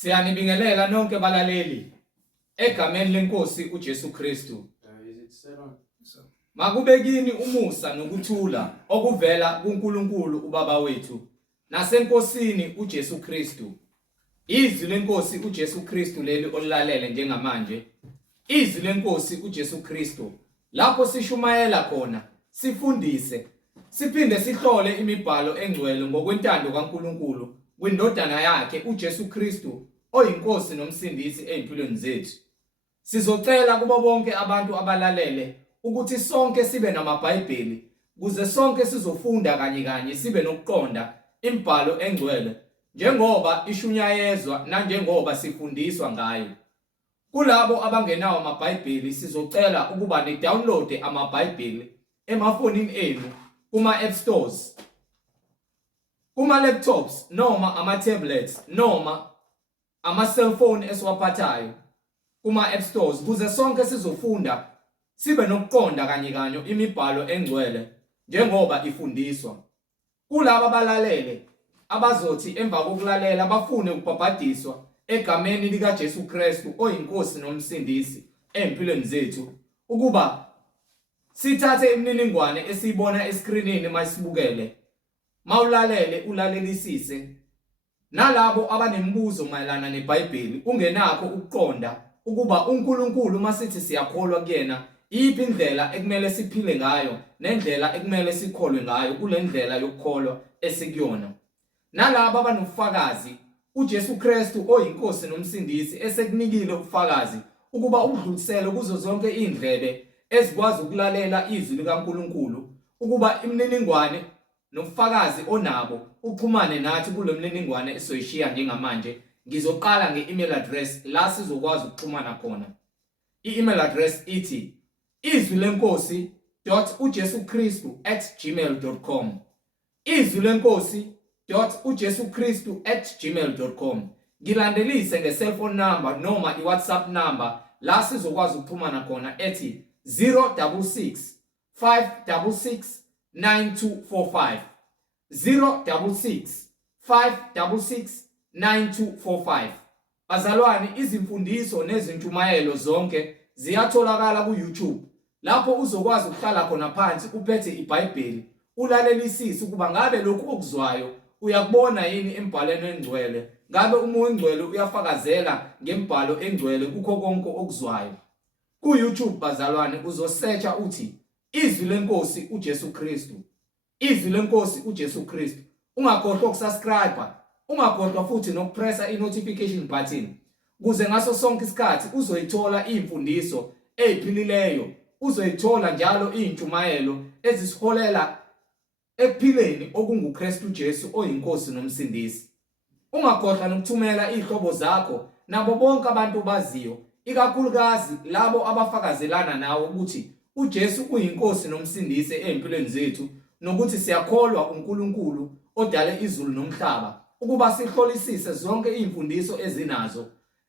Siyanibingelela nonke balaleli egameni lenkosi uJesu Kristu. Makubekini umusa nokuthula okuvela kuNkulunkulu uBaba wethu nasenkosini uJesu Kristu. Izwi lenkosi uJesu Kristu leli olilalele njengamanje. Izwi lenkosi uJesu Kristu lapho sishumayela khona, sifundise, siphinde sihlole imibhalo engcwele ngokwentando kaNkulunkulu kwindodana yakhe uJesu Kristu oyinkosi nomsindisi ezimpilweni zethu. Sizocela kubo bonke abantu abalalele ukuthi sonke sibe namaBhayibheli kuze sonke sizofunda kanye sibe nokuqonda imibhalo engcwele njengoba ishunyayezwa nanjengoba sifundiswa ngayo. Kulabo abangenawo amaBhayibheli sizocela ukuba ni-download amaBhayibheli emafonini enu kuma-app stores, kuma-laptops noma ama-tablets noma ama-cellphone esiwaphathayo kuma-app stores kuze sonke sizofunda sibe nokuqonda kanye imibhalo engcwele njengoba ifundiswa. Kulabo abalalele abazothi emva kokulalela bafune ukubhabhadiswa egameni likaJesu Kristu oyinkosi nomsindisi ezimpilweni zethu, ukuba sithathe imininingwane esiyibona eskrinini masibukele, mawulalele ulalelisise. Nalabo abanemibuzo mayelana neBhayibheli ungenakho ukuqonda ukuba uNkulunkulu masithi siyakholwa kuyena, iphi indlela ekumele siphile ngayo nendlela ekumele sikholwe ngayo kule ndlela yokukholwa esikuyona. Nalabo abanofakazi uJesu Kristu oyinkosi nomsindisi esekunikile ubufakazi ukuba udlulisele kuzo zonke indlebe ezikwazi ukulalela izwi likaNkulunkulu, ukuba imininingwane nobufakazi onabo uxhumane nathi kule mininingwane esoyishiya njengamanje. Ngizoqala nge-email address la sizokwazi ukuxhumana khona. I-email address ithi izwilenkosi.ujesukristu@gmail.com, izwilenkosi.ujesukristu@gmail.com. Ngilandelise nge-cellphone number noma i-WhatsApp number la sizokwazi ukuxhumana khona ethi 066 566 9245, 066 566 9245. Bazalwane, izimfundiso nezintshumayelo zonke ziyatholakala ku-YouTube lapho uzokwazi ukuhlala khona phansi uphethe iBhayibheli ulalelisise ukuba ngabe lokhu okuzwayo uyakubona yini embhalweni engcwele, ngabe umoya engcwele uyafakazela ngembhalo engcwele kukho konke okuzwayo. Ku-YouTube bazalwane uzosearcha uthi izwi lenkosi uJesu Kristu, izwi lenkosi uJesu Kristu. Ungakhohlwa ukusubscribe, ungakhohlwa futhi nokupressa i-notification button kuze ngaso sonke isikhathi uzoyithola imfundiso eziphilileyo, uzoyithola njalo izintshumayelo ezisiholela ekuphileni okunguKristu Jesu oyinkosi nomsindisi. Ungakhohlwa nokuthumela izihlobo zakho nabo bonke abantu baziyo, ikakhulukazi labo abafakazelana nawe ukuthi uJesu uyinkosi nomsindisi ezimpilweni zethu nokuthi siyakholwa uNkulunkulu odale izulu nomhlaba, ukuba sihlolisise zonke izimfundiso ezinazo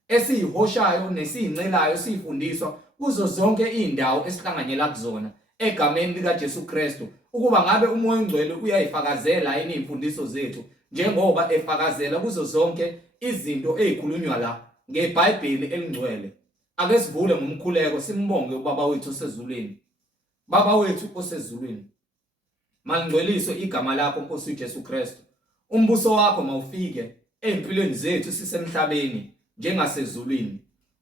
esiyihoshayo nesiyincelayo sifundiswa kuzo zonke izindawo esihlanganyela kuzona egameni likaJesu Kristu, ukuba ngabe umoya engcwele uyayifakazela yini izimfundiso zethu njengoba efakazela kuzo zonke izinto ezikhulunywa la ngeBhayibheli elingcwele. Ake sivule ngomkhuleko simbonge uBaba wethu osezulwini. Baba wethu osezulwini, malingcweliswe igama lakho Nkosi uJesu Kristu. Umbuso wakho mawufike ezimpilweni zethu sisemhlabeni njengasezulwini.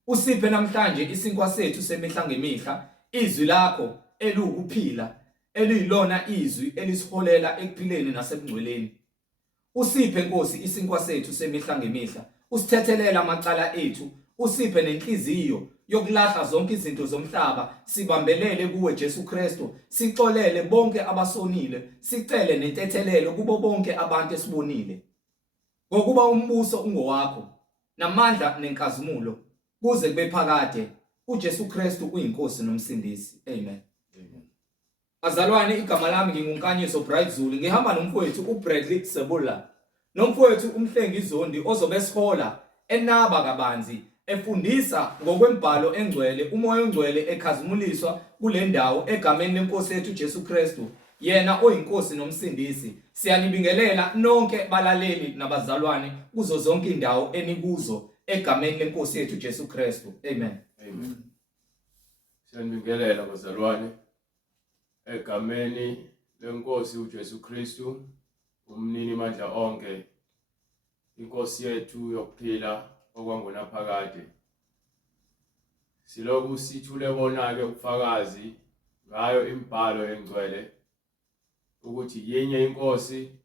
Usiphe namhlanje isinkwa sethu semihla ngemihla, izwi lakho elukuphila, eliyilona izwi elisiholela ekuphileni nasebungcweleni. Usiphe Nkosi isinkwa sethu semihla ngemihla, usithethelele amacala ethu, usiphe nenhliziyo yokulahla zonke izinto zomhlaba, sibambelele kuwe Jesu Kristu, sixolele bonke abasonile, sicele nentethelelo kubo bonke abantu esibonile. Ngokuba umbuso ungowakho, namandla nenkazimulo kuze kube phakade. uJesu Kristu uyinkosi nomsindisi. Amen. Bazalwane, igama lami nginguNkanyiso Bright Zulu, ngihamba nomfowethu uBradley Sebula, nomfowethu uMhlengi Zondi ozobe sihola enaba kabanzi efundisa ngokwembhalo engcwele, umoya engcwele ekhazimuliswa kule ndawo egameni lenkosi yethu Jesu Kristu, yena oyinkosi nomsindisi. Siyanibingelela nonke balaleli nabazalwane kuzo zonke indawo enikuzo egameni lenkosi yethu Jesu Kristu. Amen. Amen. Siyanibingelela bazalwane egameni lenkosi uJesu Kristu, umnini mandla onke, inkosi yethu yokuphila okwangona phakade. Siloku sithule bona-ke ubufakazi ngayo imibhalo engcwele ukuthi yenye inkosi,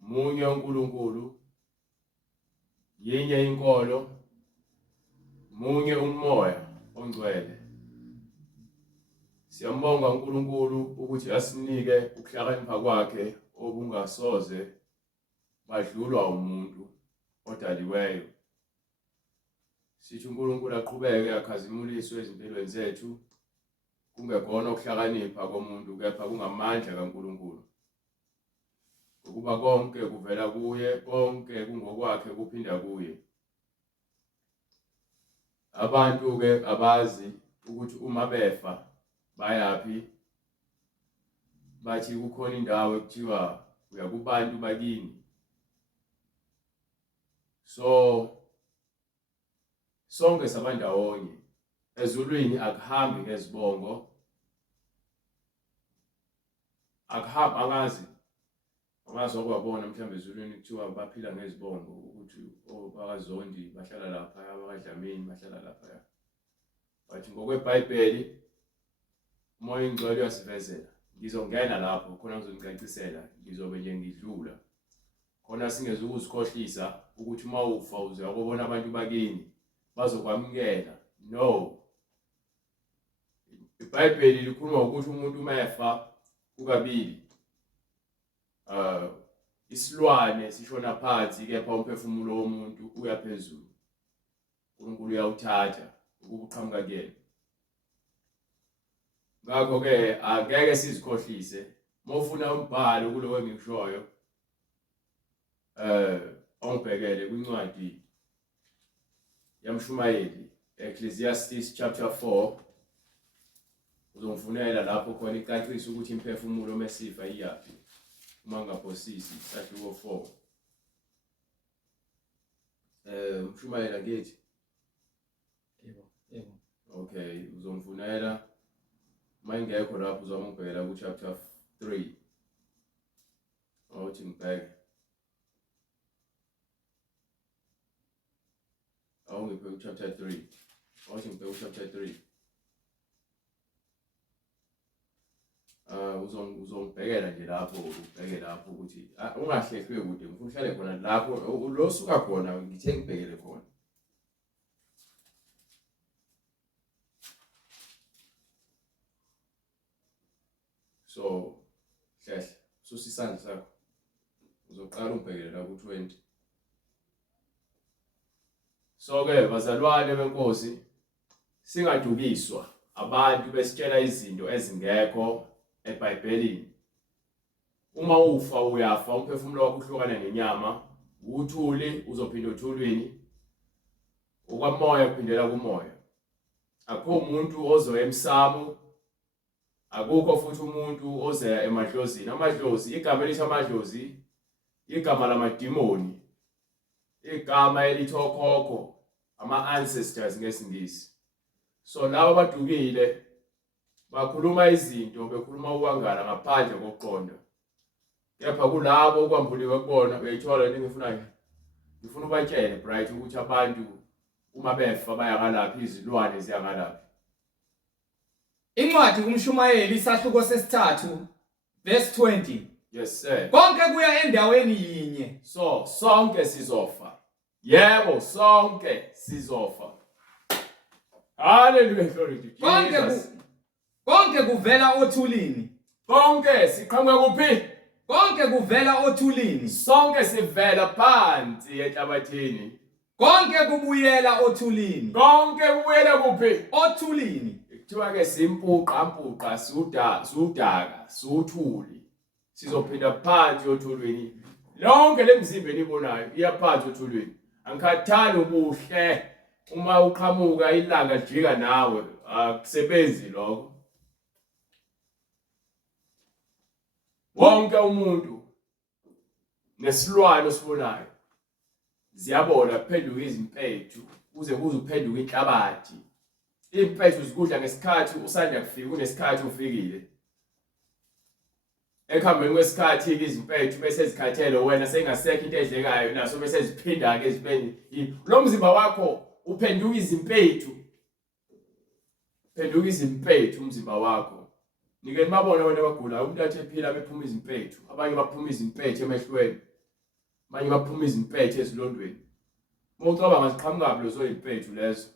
munye uNkulunkulu, yenye inkolo, munye umoya ongcwele. Siyambonga uNkulunkulu ukuthi asinike ukuhlakanipha kwakhe obungasoze badlulwa umuntu odaliweyo. Sithi uNkulunkulu aqhubeke akhazimuliswe ezimpilweni zethu, kungekona ukuhlakanipha komuntu kepha kungamandla kaNkulunkulu. Ukuba konke kuvela kuye, konke kungokwakhe kuphinda kuye. Abantu-ke abazi ukuthi uma befa bayapi, bathi kukhona indawo ekuthiwa uya kubantu bakini. So sonke sabandawonye ezulwini, akuhambi ngezibongo, akuhambi angazi okwabona mhlawumbe ezulwini kuthiwa baphila ngezibongo ukuthi bakaZondi bahlala lapha, abakaDlamini bahlala lapha. Bathi ngokweBhayibheli umoya ingcwele uyasivezela. Ngizongena lapho khona ngizonicacisela, ngizobe nje ngidlula khona singeze ukuzikhohlisa ukuthi uma ufa uze yakubona abantu bakini bazokwamukela. No, iBhayibheli likhuluma ukuthi umuntu uma efa kukabili, isilwane sishona phansi kepha umphefumulo womuntu uya phezulu. uNkulunkulu uyawuthatha ukuba uqhamuka kuyena. Ngakho-ke angeke sizikhohlise. Mawufuna umbhalo kulo engikushoyo, ongibhekele kwincwadi yamshumayeli, Ecclesiastes chapter 4, uzongifunela lapho khona icacisa ukuthi imphefumulo mesifa iyaphi. Uma ngaphosisi isahluko 4. Mshumayela ngithi. Yebo. Okay, uzongifunela uma ingekho lapho uzongibhekela ku chapter 3. Awuthi ngibheke. Awungibheke ku chapter 3. Awuthi ngibheke ku chapter 3. Uzongibhekela nje lapho, ubheke lapho ukuthi ungahlehlwe kude, ngifuna uhlale khona lapho lo suka khona ngithe ngibhekele khona. So hlehla susa isandla sakho, uzoqala ungibhekele la ku-20. So-ke bazalwane benkosi, singadukiswa abantu besitshela izinto ezingekho eBhayibhelini. Uma ufa uyafa, umphefumulo wakho uhlukana nenyama, uthuli uzophinda uthulwini, ukwamoya kuphindela kumoya. Akukho umuntu ozoya emsamo, akukho futhi umuntu ozeya emadlozini. Amadlozi, igama elithi amadlozi igama lamadimoni, igama elithi okhokho, ama-ancestors ngesingisi. So labo badukile bakhuluma izinto, bekhuluma ukwangala ngaphandle kokuqonda. Kepha kulabo okwambuliwe kubona uyayithola into engifunayo. Ngifuna ubatshele bright ukuthi abantu uma befa baya ngalaphi, izilwane ziya ngalaphi. Incwadi kumshumayeli isahluko sesithathu verse 20. Yes sir. Konke kuya endaweni yinye. So sonke sizofa. Yebo, sonke sizofa. Hallelujah, glory to Jesus. Konke kuvela othulini. Konke siqhamuka kuphi? Konke kuvela othulini. Sonke sivela phansi enhlabathini. Konke kubuyela othulini. Konke kubuyela kuphi? Othulini. Kuthiwa-ke simpuqa sudaka, suthuli. Sizophinda phansi othulweni. Lonke lemizimba enibonayo iya phansi othulweni. Angikhathali ubuhle uma uqhamuka ilanga lijika nawe, akusebenzi lokho. Wonke umuntu nesilwane osibonayo ziyabola kuphenduka izimpethu kuze kuze uphenduka inhlabathi. Impethu zikudla ngesikhathi usanda kufika kunesikhathi ufikile. Ekuhambeni kwesikhathi izimpethu bese zikhathele wena sengasekho into edlekayo naso bese ziphinda ke zibeni lo mzimba wakho uphenduka izimpethu. Phenduka izimpethu umzimba wakho. Nike nibabona abantu abagulayo umuntu athi ephila bephuma izimpethu. Abanye baphuma izimpethu emehlweni. Abanye baphuma izimpethu ezilondweni. Uma ucabanga ziqhamuka kulo zo impethu lezo.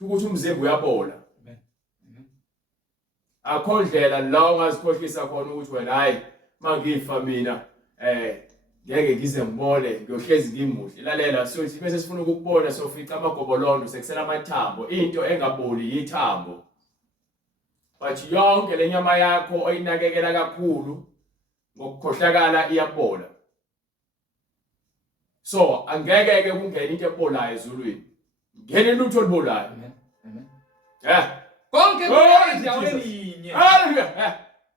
Ukuthi umzimba uyabola. Akho ndlela la ongazikhohlisa khona ukuthi wena hayi mangifa mina ngeke ngize ngibole ngiyohlezi ngimuhle. Lalela sothi bese sifuna ukukubona sofica amagobolondo sekusela amathambo into engaboli yithambo. But yonke lenyama yakho oyinakekela kakhulu ngokukhohlakala iyabola. So angeke ke kungena into ebolayo ezulwini. Ngene lutho olubolayo. Amen. Konke endaweni yinye.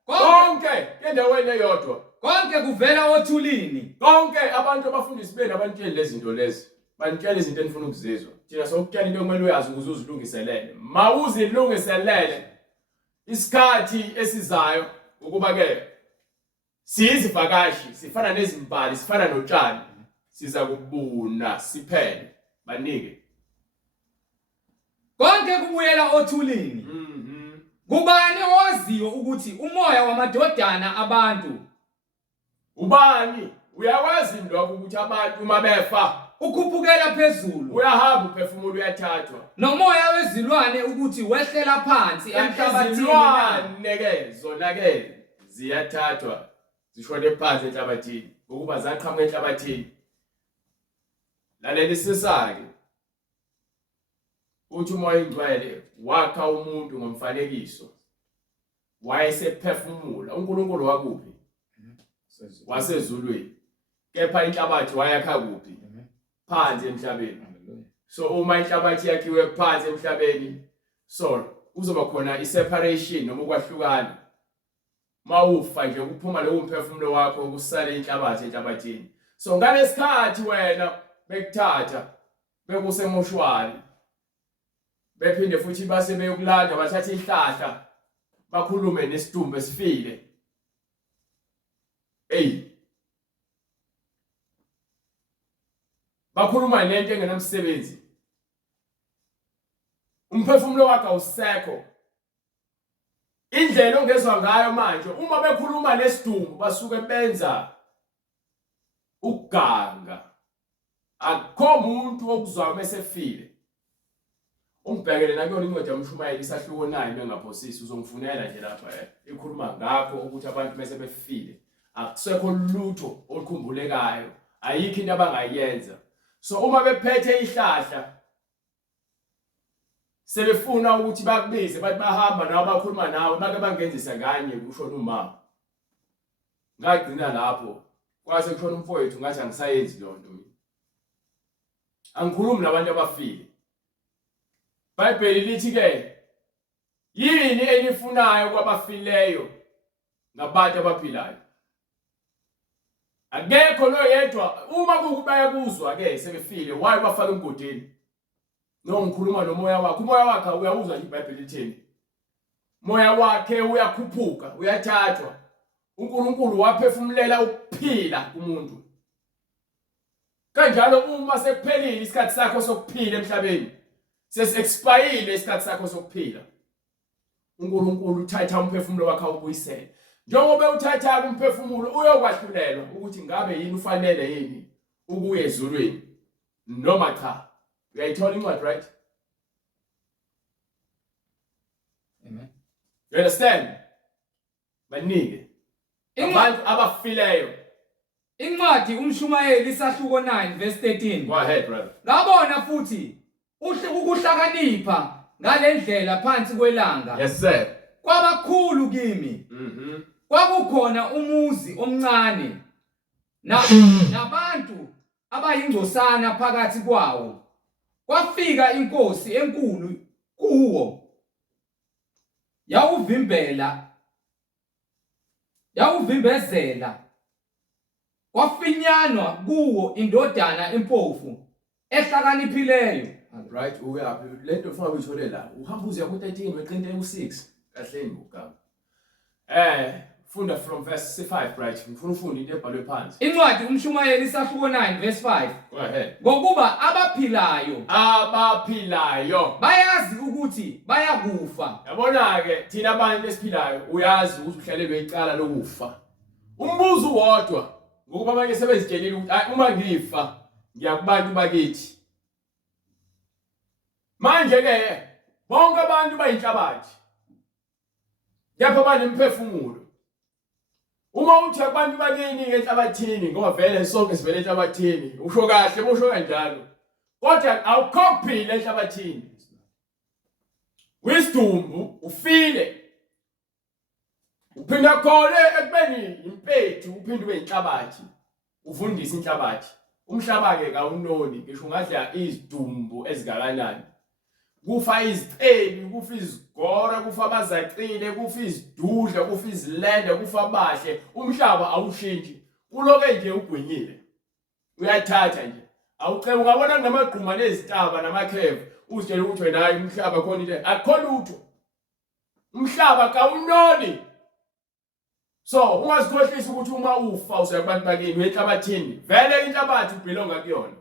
Konke endaweni eyodwa. Konke kuvela othulini. Konke abantu abafundisi bena abantshela lezi zinto lezi. Bantshela izinto enifuna ukuzizwa. Thina sokutshela into okumele uyazi ukuze uzilungiselele. Mawuzilungiselele isikhathi esizayo ukuba ke sizivakashi sifana nezimbali sifana notshani siza kubuna siphele banike. Konke kubuyela othulini. Kubani owaziyo ukuthi umoya wamadodana abantu ubani? Uyawazi lokho ukuthi abantu uma befa ukhuphukela phezulu. Uyahamba uphefumulo uyathathwa. Nomoya wezilwane ukuthi wehlela phansi emhlabathini. Izilwane ke zona ke ziyathathwa zishone phansi enhlabathini ukuba zaqhamuka enhlabathini. Lalela isisake. Uthi umoya ingcwele wakha umuntu ngomfanekiso. Wayesephefumula. uNkulunkulu wakuphi? Wasezulwini. Kepha inhlabathi wayakha kuphi? Phansi emhlabeni. So uma inhlabathi yakhiwe phansi emhlabeni, so kuzoba khona iseparation noma ukwahlukana. Mawufa nje kuphuma lo umphefumulo wakho kusale inhlabathi enhlabathini. So ngalesikhathi wena bekuthatha bekusemoshwali bephinde futhi base beyokulanda bathatha ihlahla bakhulume nesidumbu esifile. Bakhuluma nento engenamsebenzi. Umphefumulo wakhe awusekho. Indlela ongezwa ngayo manje uma bekhuluma nesidumbu basuke benza ukuganga. Akho umuntu okuzwa mesefile. Umbhekele nakuyona incwadi yamshumayeli isahluko 9 bengaphosisi uzongifunela nje lapha ikhuluma ngakho ukuthi abantu bese befile. Akusekho lutho olukhumbulekayo. Ayikho into abangayenza. So uma bephethe ihlahla sebefuna ukuthi bakubize bathi bahamba nawe bakhuluma nawe make bangenzisa kanye kushona uma. Ngagcina lapho kwase kushona umfowethu ngathi angisayenzi lonto mina. Angikhulumi nabantu abafile. Bible lithi ke yini enifunayo kwabafileyo ngabantu abaphilayo. Akekho noyedwa uma kukubaya kuzwa ke sebefile why bafaka emgodini. No ngikhuluma nomoya wakhe. Umoya wakhe uyawuzwa iBhayibheli lithini. Moya wakhe uyakhuphuka, uyathathwa. uNkulunkulu waphefumulela ukuphila kumuntu. Kanjalo uma sekuphelile isikhathi sakho sokuphila emhlabeni, sesexpired isikhathi sakho sokuphila, uNkulunkulu uthatha umphefumulo wakhe ubuyisele. Njengoba uthatha umphefumulo uyokwahlulelwa ukuthi ngabe yini ufanele yini ukuya ezulwini noma cha. Uyayithola incwadi, right? Amen. You understand? Banike abantu abafileyo. Incwadi umshumayeli isahluko 9 verse 13. Go ahead, brother. Ngabona futhi ukuhlakanipha ngalendlela phansi kwelanga. Yes sir. Kwabakhulu kimi. Kwakukhona umuzi omncane nabantu abayingcosana phakathi kwawo. Kwafika inkosi enkulu kuwo. Yawuvimbezela. kwafinyanwa kuwo indodana empofu ehlakaniphileyo. Right, uyaphi lento ufuna uyithole la. Uhamba uze ku13 weqinta ku6 kahleni ngokugaba. Funda from verse 5, right? Ngifuna ufunde into ebhalwe phansi. Incwadi uMshumayeli isahluko 9 verse 5. Go ahead. Ngokuba abaphilayo bayazi ukuthi bayakufa. Yabona ke thina abantu esiphilayo uyazi ukuthi uhlalelwe icala lokufa. Umbuzo wodwa ngokuba abanye sebezitshelile ukuthi uma ngifa ngiyakubantu bakithi. Manje ke bonke abantu bayinhlabathi. Yapha banemphefumulo. Uma uthi abantu bakini enhlabathini ngoba vele sonke sivele enhlabathini usho kahle usho kanjalo. Kodwa awukho kuphila enhlabathini. Wisdom ufile. Uphinda khona ekubeni impethu uphinde ube inhlabathi. Ufundisa inhlabathi. Umhlaba ke kawunoni ngisho ngadla izidumbu ezigakanani. Kufa iziceli, kufa izigora, kufa abazacile, kufa izidudla, kufa izilende, kufa abahle. Umhlaba awushintshi. Uloke nje ugwinyile. Uyathatha nje. Awucela ungabona ngamagquma nezitaba namakheve. Uzitshela ukuthi wena hayi umhlaba khona into. Akho lutho. Umhlaba kawunoni. So, ungazikhohlisa ukuthi uma ufa useyabantu bakini wenhlabathini. Vele inhlabathi ubelonga kuyona.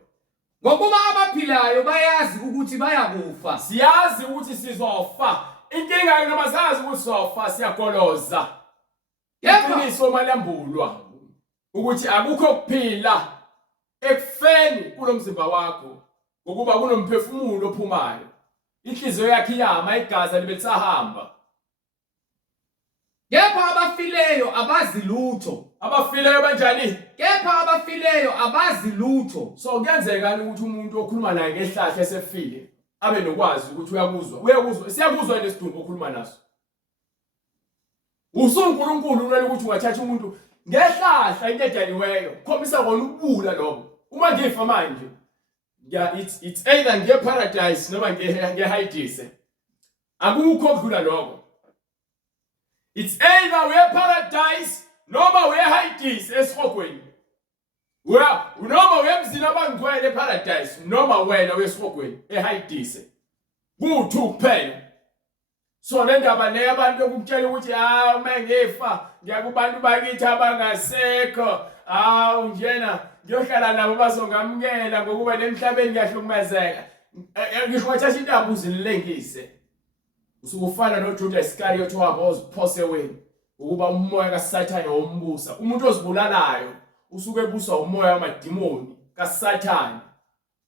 Ngokuba abaphilayo bayazi ukuthi bayakufa. Siyazi ukuthi sizofa. Inkinga noma sazi ukuthi sizofa siyagoloza. Yeqiniso malambulwa. Ukuthi akukho kuphila ekufeni kulomzimba wakho. Ngokuba kunomphefumulo ophumayo. Inhliziyo yakhe iyama igazi libe lisahamba. Kepha abafileyo abazi lutho. Abafileyo banjani? Kepha abafileyo abazi lutho. So kuyenzeka ukuthi umuntu okhuluma naye ngehlahla esefile abe nokwazi ukuthi uyakuzwa siyakuzwa lesidumbu okhuluma naso. UNkulunkulu unale ukuthi ungathatha umuntu ngehlahla into edaliweyo khombisa kona ubula lokho. Uma ngifa manje it's either ngiye paradise noma ngiye Hades. Akukho okudlula lokho. It's either we're paradise noma we're Hades esihogweni. Noma uyemzini abangcwele paradise noma wena wesihogweni eHades. Kuthu kuphela. So le ndaba le abantu ukutshela ukuthi uma ngifa ngiyakubantu bakithi abangasekho. Njena ngiyohlala nabo bazongamukela ngokuba lemhlabeni ngiyahlukumezeka. Ngisho wathatha indaba uzilengise. Usukufana noJudas Iscariot wabo oziphoseweni ukuba umoya kaSathane wombusa. Umuntu ozibulalayo usuke ebuswa umoya wamadimoni kaSathane.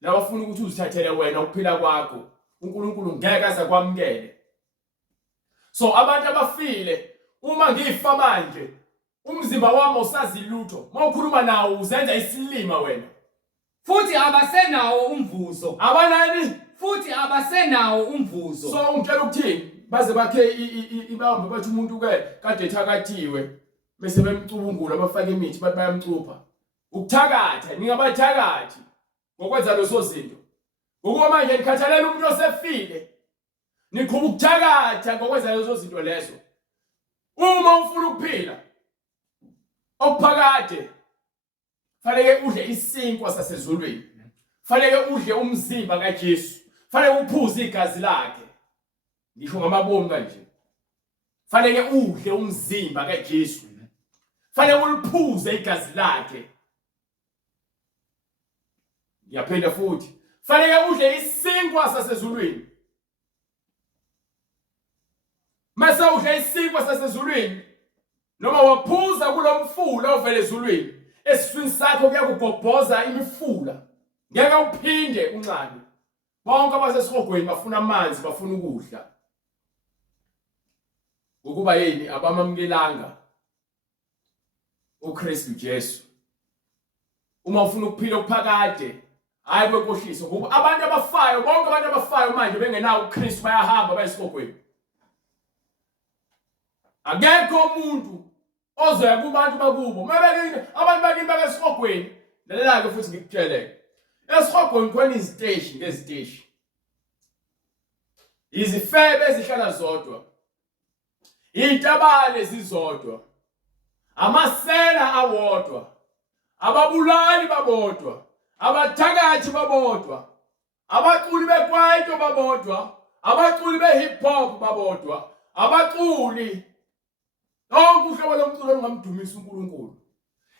Labafuna ukuthi uzithathele wena ukuphila kwakho. uNkulunkulu ngeke aze kwamukele. So abantu abafile uma ngifa manje umzimba wami usazi lutho. Mawukhuluma nawo uzenza isilima wena. Futhi abasenawo umvuzo. Abanani? Futhi abasenawo umvuzo. So ungitshela ukuthini? Baze bakhe ibambe bathi umuntu ke kade ethakathiwe bese bemcubungula abafaka imithi bathi bayamcupha. Ukuthakatha ningabathakathi ngokwenza lezo zinto. Ngokuba manje nikhathalela umuntu osefile. Niqhuba ukuthakatha ngokwenza lezo zinto lezo. Uma ufuna ukuphila okuphakade fanele udle isinkwa sasezulwini. Fanele udle umzimba kaJesu. Fanele uphuze igazi lakhe. Ngisho ngamabomu kanje. Fanele udle umzimba kaJesu. Fanele uliphuze igazi lakhe. Yaphenda futhi. Fanele udle isinkwa sasezulwini. Mase udle isinkwa sasezulwini noma waphuza kulomfula ovela ezulwini. Esifini sakho kuyakugobhoza imifula. Ngeke uphinde uncane. Bonke abasesihogweni bafuna amanzi, bafuna ukudla. Ukuba yini abamamukelanga uKristu Jesu. Uma ufuna ukuphila okuphakade, hayi kwenkohliso. Ngoba abantu abafayo, bonke abantu abafayo manje bengenawo uKristu bayahamba bayesihogweni. Akekho umuntu ozoya kubantu bakubo. Mabeke abantu bakini bakesihogweni. Lalela ke futhi ngikutshele. Esihogweni khona iziteshi ngeziteshi. Izifebe ezihlala zodwa. Intabane zizodwa. Amasela awodwa. ababulali babodwa, abathakathi babodwa, abaculi bekwaito babodwa, abaculi behip hop babodwa, abaculi lonke uhlobo lomculo olungamdumisa uNkulunkulu.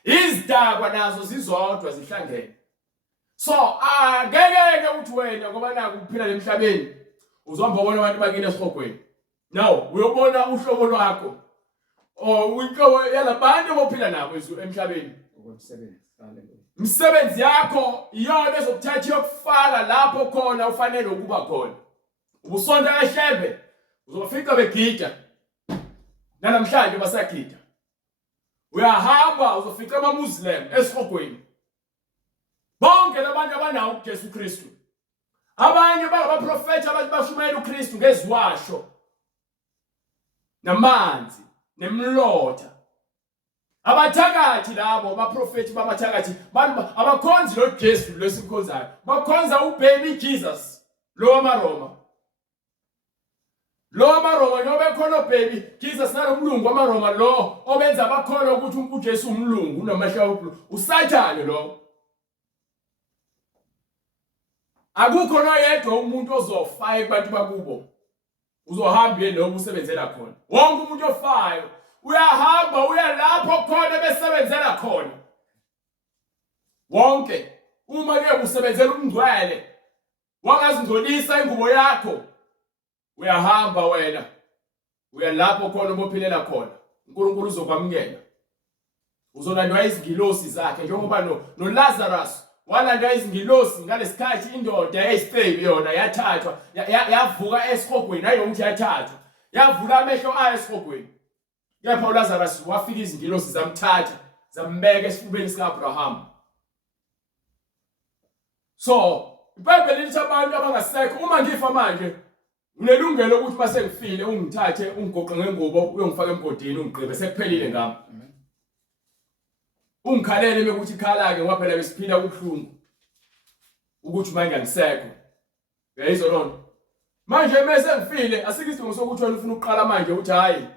Izidakwa nazo zizodwa zihlangene. So ngeke uthi wena ngoba naku kuphila emhlabeni uzohamba ubona abantu bakini esihogweni. No, uyobona uhlobo lwakho. Uyinhlobo yalabantu obophila nabo emhlabeni. Umsebenzi yakho iyona ezokuthatha yokufaka lapho khona ufanele ukuba khona. Ubusonto kaHlebe uzofika begida. Namhlanje basagida. Uyahamba uzofica amaMuslim esihogweni. Bonke labantu abanawo uJesu Kristu. Abanye babaprofeti abashumayela uKristu ngeziwasho namanzi nemlotha. Abathakathi labo abaprofeti babathakathi abakhonzi loJesu lesimkhonzayo. Bakhonza ubaby Jesus lo Roma. Lo Roma noma ekhona baby Jesus nalomlungu amaRoma lo obenza abakholwa ukuthi uJesu umlungu unomahla uSathane lo. Akukho noyedwa umuntu ozofa kubantu bakubo. Uzohamba yena lo usebenzela khona. Wonke umuntu ofayo uyahamba uya lapho khona besebenzela khona. Wonke uma ke usebenzela umngcwele wangazingcolisa ingubo yakho uyahamba wena uya lapho khona obophilela khona. uNkulunkulu uzokwamukela. Uzolandwa izingilosi zakhe njengoba no Lazarus walandwa izingilosi ngalesikhathi indoda eyisifebe yona yathathwa yavuka esihogweni ayokuthi yathathwa yavula amehlo ayo esihogweni. Kepha uLazarus wafika izingilosi zamthatha zambeka esifubeni sikaAbraham. So iBhayibheli lithi abantu abangasekho uma ngifa manje unelungelo ukuthi base ngifile ungithathe ungigoqe ngengubo uyongifaka emgodini ungigqibe sekuphelile ngami. Ungikhalele bekuthi khala ke ngoba phela besiphila kubuhlungu ukuthi manje angisekho. Uyayizwa lona? Manje mase ngifile asikisidingo sokuthi wena ufuna ukuqala manje uthi hayi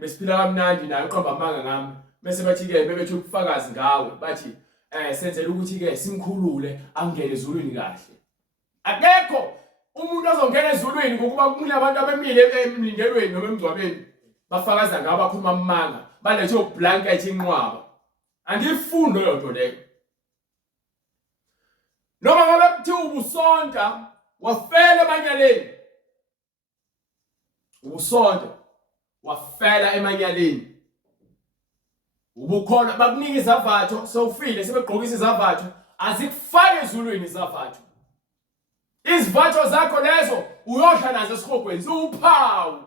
besiphila kamnandi nayo uqamba amanga ngami. Bese bathi ke bebethi ubufakazi ngawe bathi senzele ukuthi ke simkhulule angene ezulwini kahle. Akekho umuntu ozongena ezulwini ngokuba kunabantu abemile emlindelweni noma emgcwabeni bafakaza ngabo bakhuluma amanga. Balethe ublanket inqwaba. Angifundo yonto leyo. Noma ngabe kuthi ubusonta wafela emanyaleni. Ubusonta wafela emanyaleni. Ubukhola bakunika izavatho sewufile sebegqokisa izavatho azikufake ezulwini izavatho. Izivatho zakho lezo uyodla nazo esihogweni ziwuphawu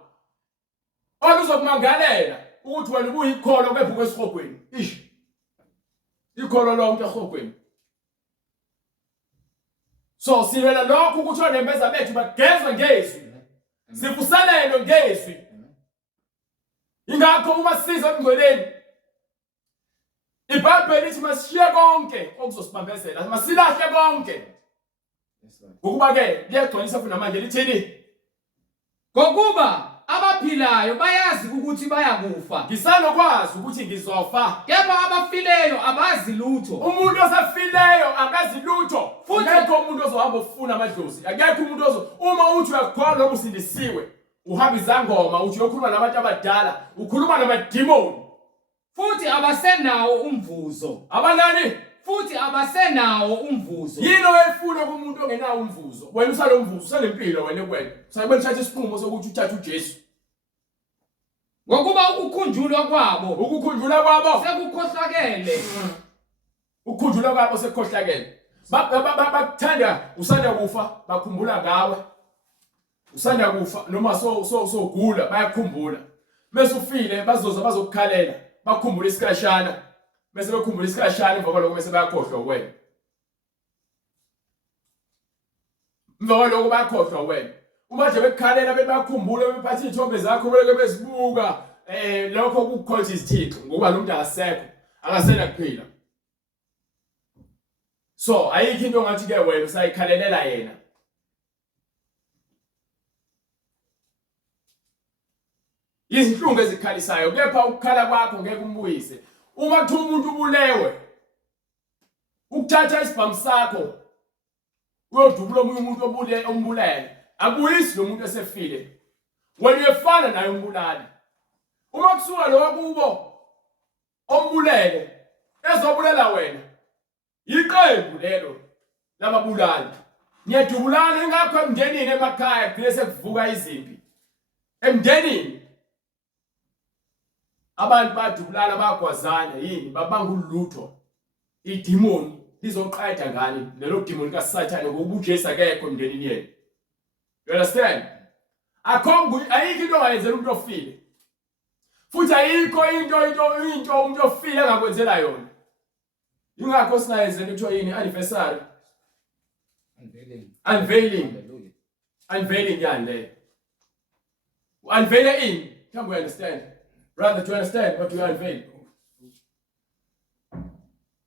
oluzokumangalela ukuthi wena ubuyikholo kepha esihogweni. Ikholo lonke esihogweni. So silwela lokho ukuthi onembeza bethu bagezwe ngezwi. Sivuselelwe ngezwi. Ingakho uma siza emngcweleni iBhayibheli lithi masishiye konke okuzosibambezela, masilahle konke. Ngokuba ke liyagcwalisa futhi namanje lithini? Ngokuba abaphilayo bayazi ukuthi bayakufa. Ngisanokwazi ukuthi ngizofa. Kepha abafileyo abazi lutho. Umuntu osafileyo akazi lutho. Futhi akekho umuntu ozohamba ufuna amadlozi. Akekho umuntu uma uthi uyakholwa noma usindisiwe, uhamba izangoma uthi uyokhuluma nabantu abadala, ukhuluma namademoni. Futhi abasenawo umvuzo. Abanani? Futhi abasenawo umvuzo. Yini oyefuna kumuntu ongenawo umvuzo? Wena usalomvuzo, usalempilo wena kwena. Sayibona uthatha isinqumo sokuthi uthathe uJesu. Ngokuba ukukhunjulwa kwabo sekukhohlakele. Ukukhunjulwa kwabo sekukhohlakele. Bakuthanda usanda kufa, bakhumbula ngawe. Usanda kufa noma sogula bayakhumbula. Mase ufile bazoza bazokukhalela, bakhumbula isikhashana. Bese bekhumbula isikhashana emva kwalokho bese bayakhohlwa wena. Emva kwalokho bayakhohlwa wena. Uma nje bekukhalela bebakhumbula bephatha izithombe zakho beke bezibuka lokho kukhonza izithixo ngoba lo muntu akasena kuphila. So ayikho into ngathi ke wena usayikhalelela yena. Izinhlungu ezikhalisayo kepha ukukhala kwakho ngeke umbuyise. uma kuthiwa umuntu ubulewe ukuthatha isibhamu sakho uyodubula omunye umuntu ombulele akuyisi lo muntu esefile wena uyefana naye umbulali. Uma kusuka lo wakubo ombulele ezobulela wena iqembu lelo lababulali niyadubulana ingakho emndenini emakhaya kugcine sekuvuka izimpi emndenini abantu badubulana bagwazana yini babanga ulutho idemoni lizoqeda ngani lelo demoni kaSathane ngoba uJesu akekho emndenini yenu. You understand? Ayikho into ongayenzela umuntu ofile futhi ayikho into umuntu ofile angakwenzela yona. Ingakho singayenzela uthiwa yini anniversary unveiling yani le unveil in. Can we understand? Rather to understand what you unveil.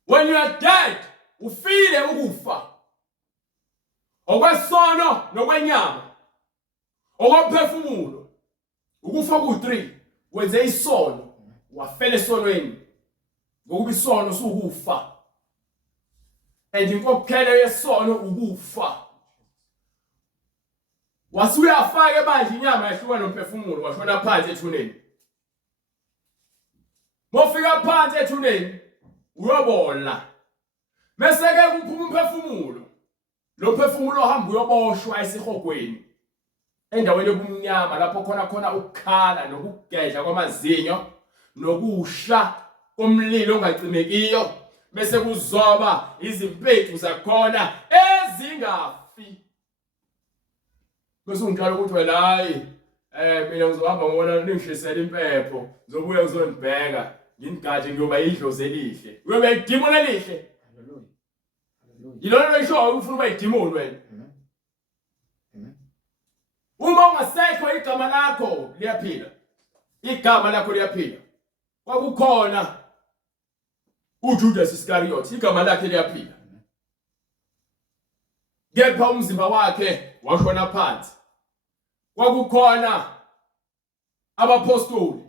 When you are dead, ufile ukufa. Okwesono nokwenyama. Okwemphefumulo. Ukufa ku3 wenze isono, wafela esonweni. Ngokuba isono sukufa. And inkokhelo yesono ukufa. Wasuyafaka manje inyama yahluka nomphefumulo washona phansi ethuneni. Mofika phansi ethuneni uyobola. Mase ke kuphuma umphefumulo. Lo mphefumulo ohamba uyoboshwa esihogweni. Endaweni yobumnyama lapho khona ukukhala nokugedla kwamazinyo nokusha komlilo ongacimekiyo bese kuzoba izimpethu zakhona ezingafi. Bese ungicala ukuthi wena hayi mina ngizohamba ngibona ningishesela impepho ngizobuya ngizonibheka nginigaje ngiyoba idlozi elihle. Uyoba idemoni elihle. Yilona lisho ufuna uba idemoni wena. Uma ungasekho igama lakho liyaphila. Igama lakho liyaphila. Kwakukhona uJudas Iscariot, igama lakhe liyaphila. Kepha umzimba wakhe washona phansi. Kwakukhona abapostoli.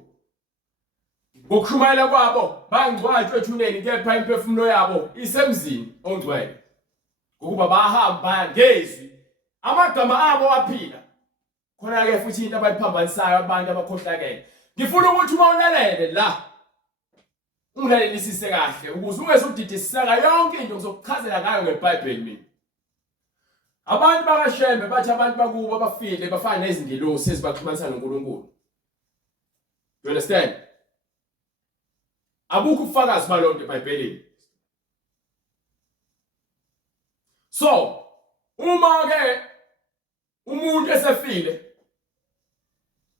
Ngokushumayela kwabo bangcwatshwe ethuneni kepha imphefumulo yabo isemzini ongcwele. Ngokuba bahamba ngezwi amagama abo aphila. Khona ke futhi into abayiphambanisayo abantu abakhohlakele. Ngifuna ukuthi uma ulalele la ungalelisise kahle ukuze ungezudidiseka yonke into ngizokuchazela ngayo ngeBhayibheli mina. Abantu bakaShembe bathi abantu bakubo abafile bafana nezingilosi ezibaxhumanisa noNkulunkulu. You understand? Abukho ubufakazi balonke eBhayibhelini. So, uma ke umuntu esefile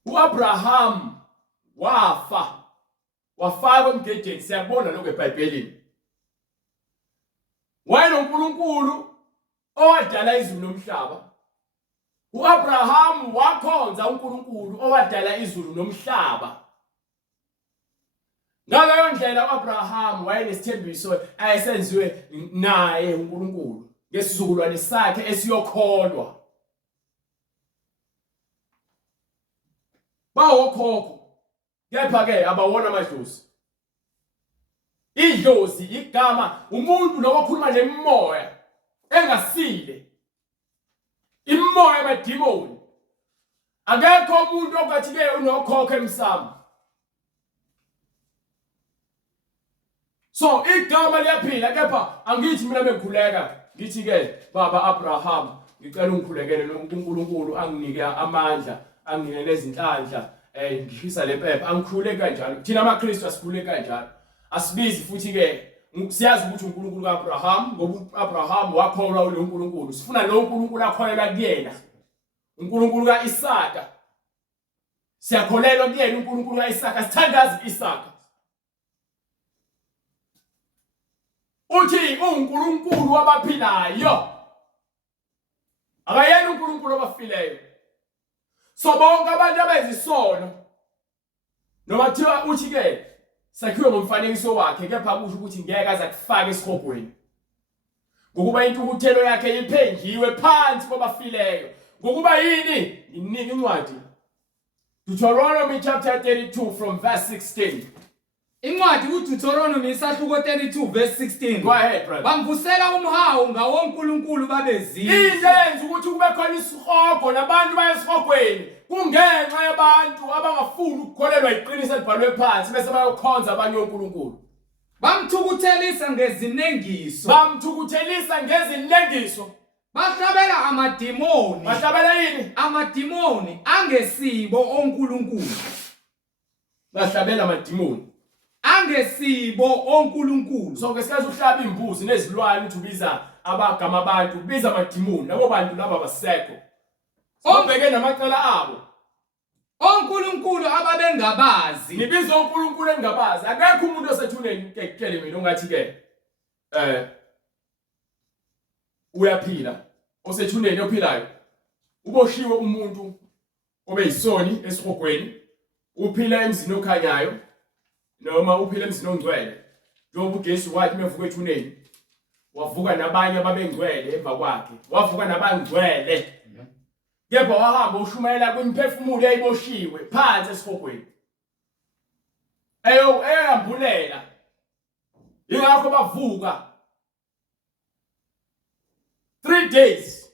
uAbraham wafaka emgedeni siyabona lokho eBhayibhelini. Wayena uNkulunkulu owadala izulu nomhlaba. uAbraham wakhonza uNkulunkulu owadala izulu nomhlaba. Ngaleyo ndlela uAbraham wayenesithembiso ayesenziwe naye uNkulunkulu ngesizukulwane sakhe esiyokholwa. Bawokhokho kepha ke abawona amadlozi. Idlozi igama umuntu lo okhuluma nemimoya engasile. Imimoya yamademoni. Akekho umuntu okwathi ke unokhokho emsamo. So igama liyaphila kepha angithi mina bengikhuleka ngithi ke baba Abraham ngicela ungikhulekele uNkulunkulu anginike amandla anginike lezinhlanhla ngishisa lempepha angikhuleke kanjalo. Thina amaKristu asikhuleke kanjalo. Asibizi futhi ke siyazi ukuthi uNkulunkulu kaAbraham ngoba uAbraham wakholwa lo uNkulunkulu. Sifuna lo uNkulunkulu akholelwa kuyena. uNkulunkulu kaIsaka. Siyakholelwa kuyena uNkulunkulu kaIsaka. Sithandaza iSaka. Uthi uNkulunkulu wabaphilayo. Akayena uNkulunkulu wabafileyo. So bonke abantu abezisono noma kuthiwa uthi ke sakhiwe ngomfanekiso wakhe kepha kusho ukuthi ngeke aze akufake esihogweni. Ngokuba intukuthelo yakhe iphenjiwe phansi kwabafileyo. Ngokuba yini? Nginika incwadi. Deuteronomy chapter 32 from verse 16. Incwadi uDeuteronomy isahluko 32 verse 16. Go ahead, brother. Bamvusela umhawu ngawoNkulunkulu babezizwe. Into eyenza ukuthi kube khona isihogo nabantu bayesihogweni kungenxa yabantu abangafuni ukukholelwa iqiniso elibhalwe phansi bese bayokhonza abanye oNkulunkulu. Bamthukuthelisa ngezinengiso. Bamthukuthelisa ngezinengiso. Bahlabela amadimoni. Bahlabela yini? Amadimoni angesibo oNkulunkulu. Bahlabela amadimoni angesibo oNkulunkulu. So ngesikhathi uhlaba imbuzi nezilwane uthi ubiza abagama abantu ubiza amadimoni labo bantu laba basekho. Obheke namacala abo. oNkulunkulu ababengabazi. Nibiza oNkulunkulu engabazi. Akekho umuntu osethuneni kekele mina ongathi ke uyaphila osethuneni ophilayo. Uboshiwe umuntu obeyisoni esihogweni. Uphila emzini okhanyayo noma uphila emzini ongcwele. Njengoba uJesu wathi mevuka ethuneni wavuka nabanye ababengcwele emva kwakhe. Wavuka nabangcwele. Kepha wahamba ushumayela kwimphefumulo eyiboshiwe phansi esihogweni. Eyambulela. Ingakho bavuka 3 days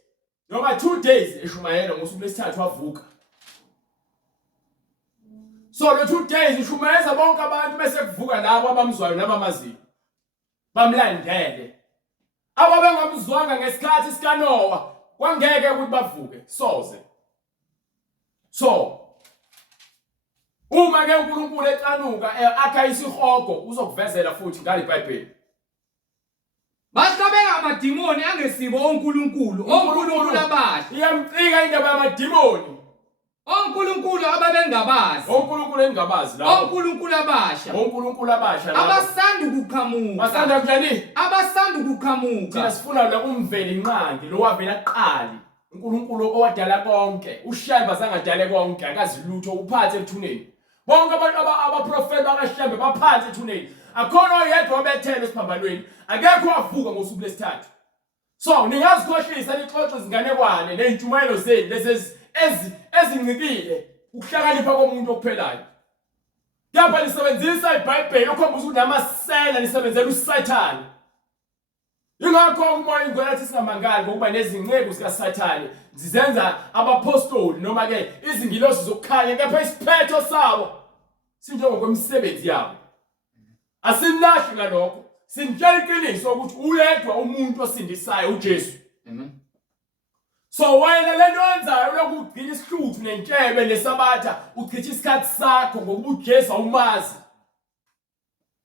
noma 2 days eshumayela ngosuku lesithathu wavuka. So le 2 days ishumayeza bonke abantu bese kuvuka labo abamzwayo nabamaziyo. Bamlandele. Ababengamzwanga ngesikhathi sikaNoah kwangeke ukuthi bavuke soze. So uma ke uNkulunkulu ecanuka akha isihogo uzokuvezela futhi ngale iBhayibheli. Bahlabela amadimoni angesibo oNkulunkulu. oNkulunkulu abasha. Iyamcika indaba yamadimoni. oNkulunkulu ababengabazi. oNkulunkulu engabazi lapho. oNkulunkulu abasha. oNkulunkulu abasha lapho. Abasanda kuqhamuka. Basanda kunjani? Abasanda kuqhamuka. Thina sifuna la umveli inqandi lo wavela aqali. uNkulunkulu owadala konke. uShemba zangadala konke akazi lutho uphathe ethuneni. Bonke abantu abaprofeti bakaShemba baphathe ethuneni. Akhona oyedwa obethele esiphambanweni. Akekho wavuka ngosuku lesithathu. So ningazikhohlisa nixoxe izinganekwane nezintshumayelo zenu lezi ezincikile ukuhlakanipha komuntu okuphelayo. Lapha lisebenzisa iBhayibheli okhomba ukuthi namasela lisebenzela uSathane. Ingakho umoya ingcwele athi singamangali ngokuba nezinceku zikaSathane zizenza abapostoli noma ke izingilosi zokukhanya kepha isiphetho sabo sinjengokwemisebenzi yabo. Asimlashi ngalokho. Sintshela iqiniso ukuthi uyedwa umuntu osindisayo uJesu. Amen. So wena lento yenzayo lokugcina isihluthu nentshebe lesabatha uchitha isikhathi sakho ngokuba uJesu awumazi.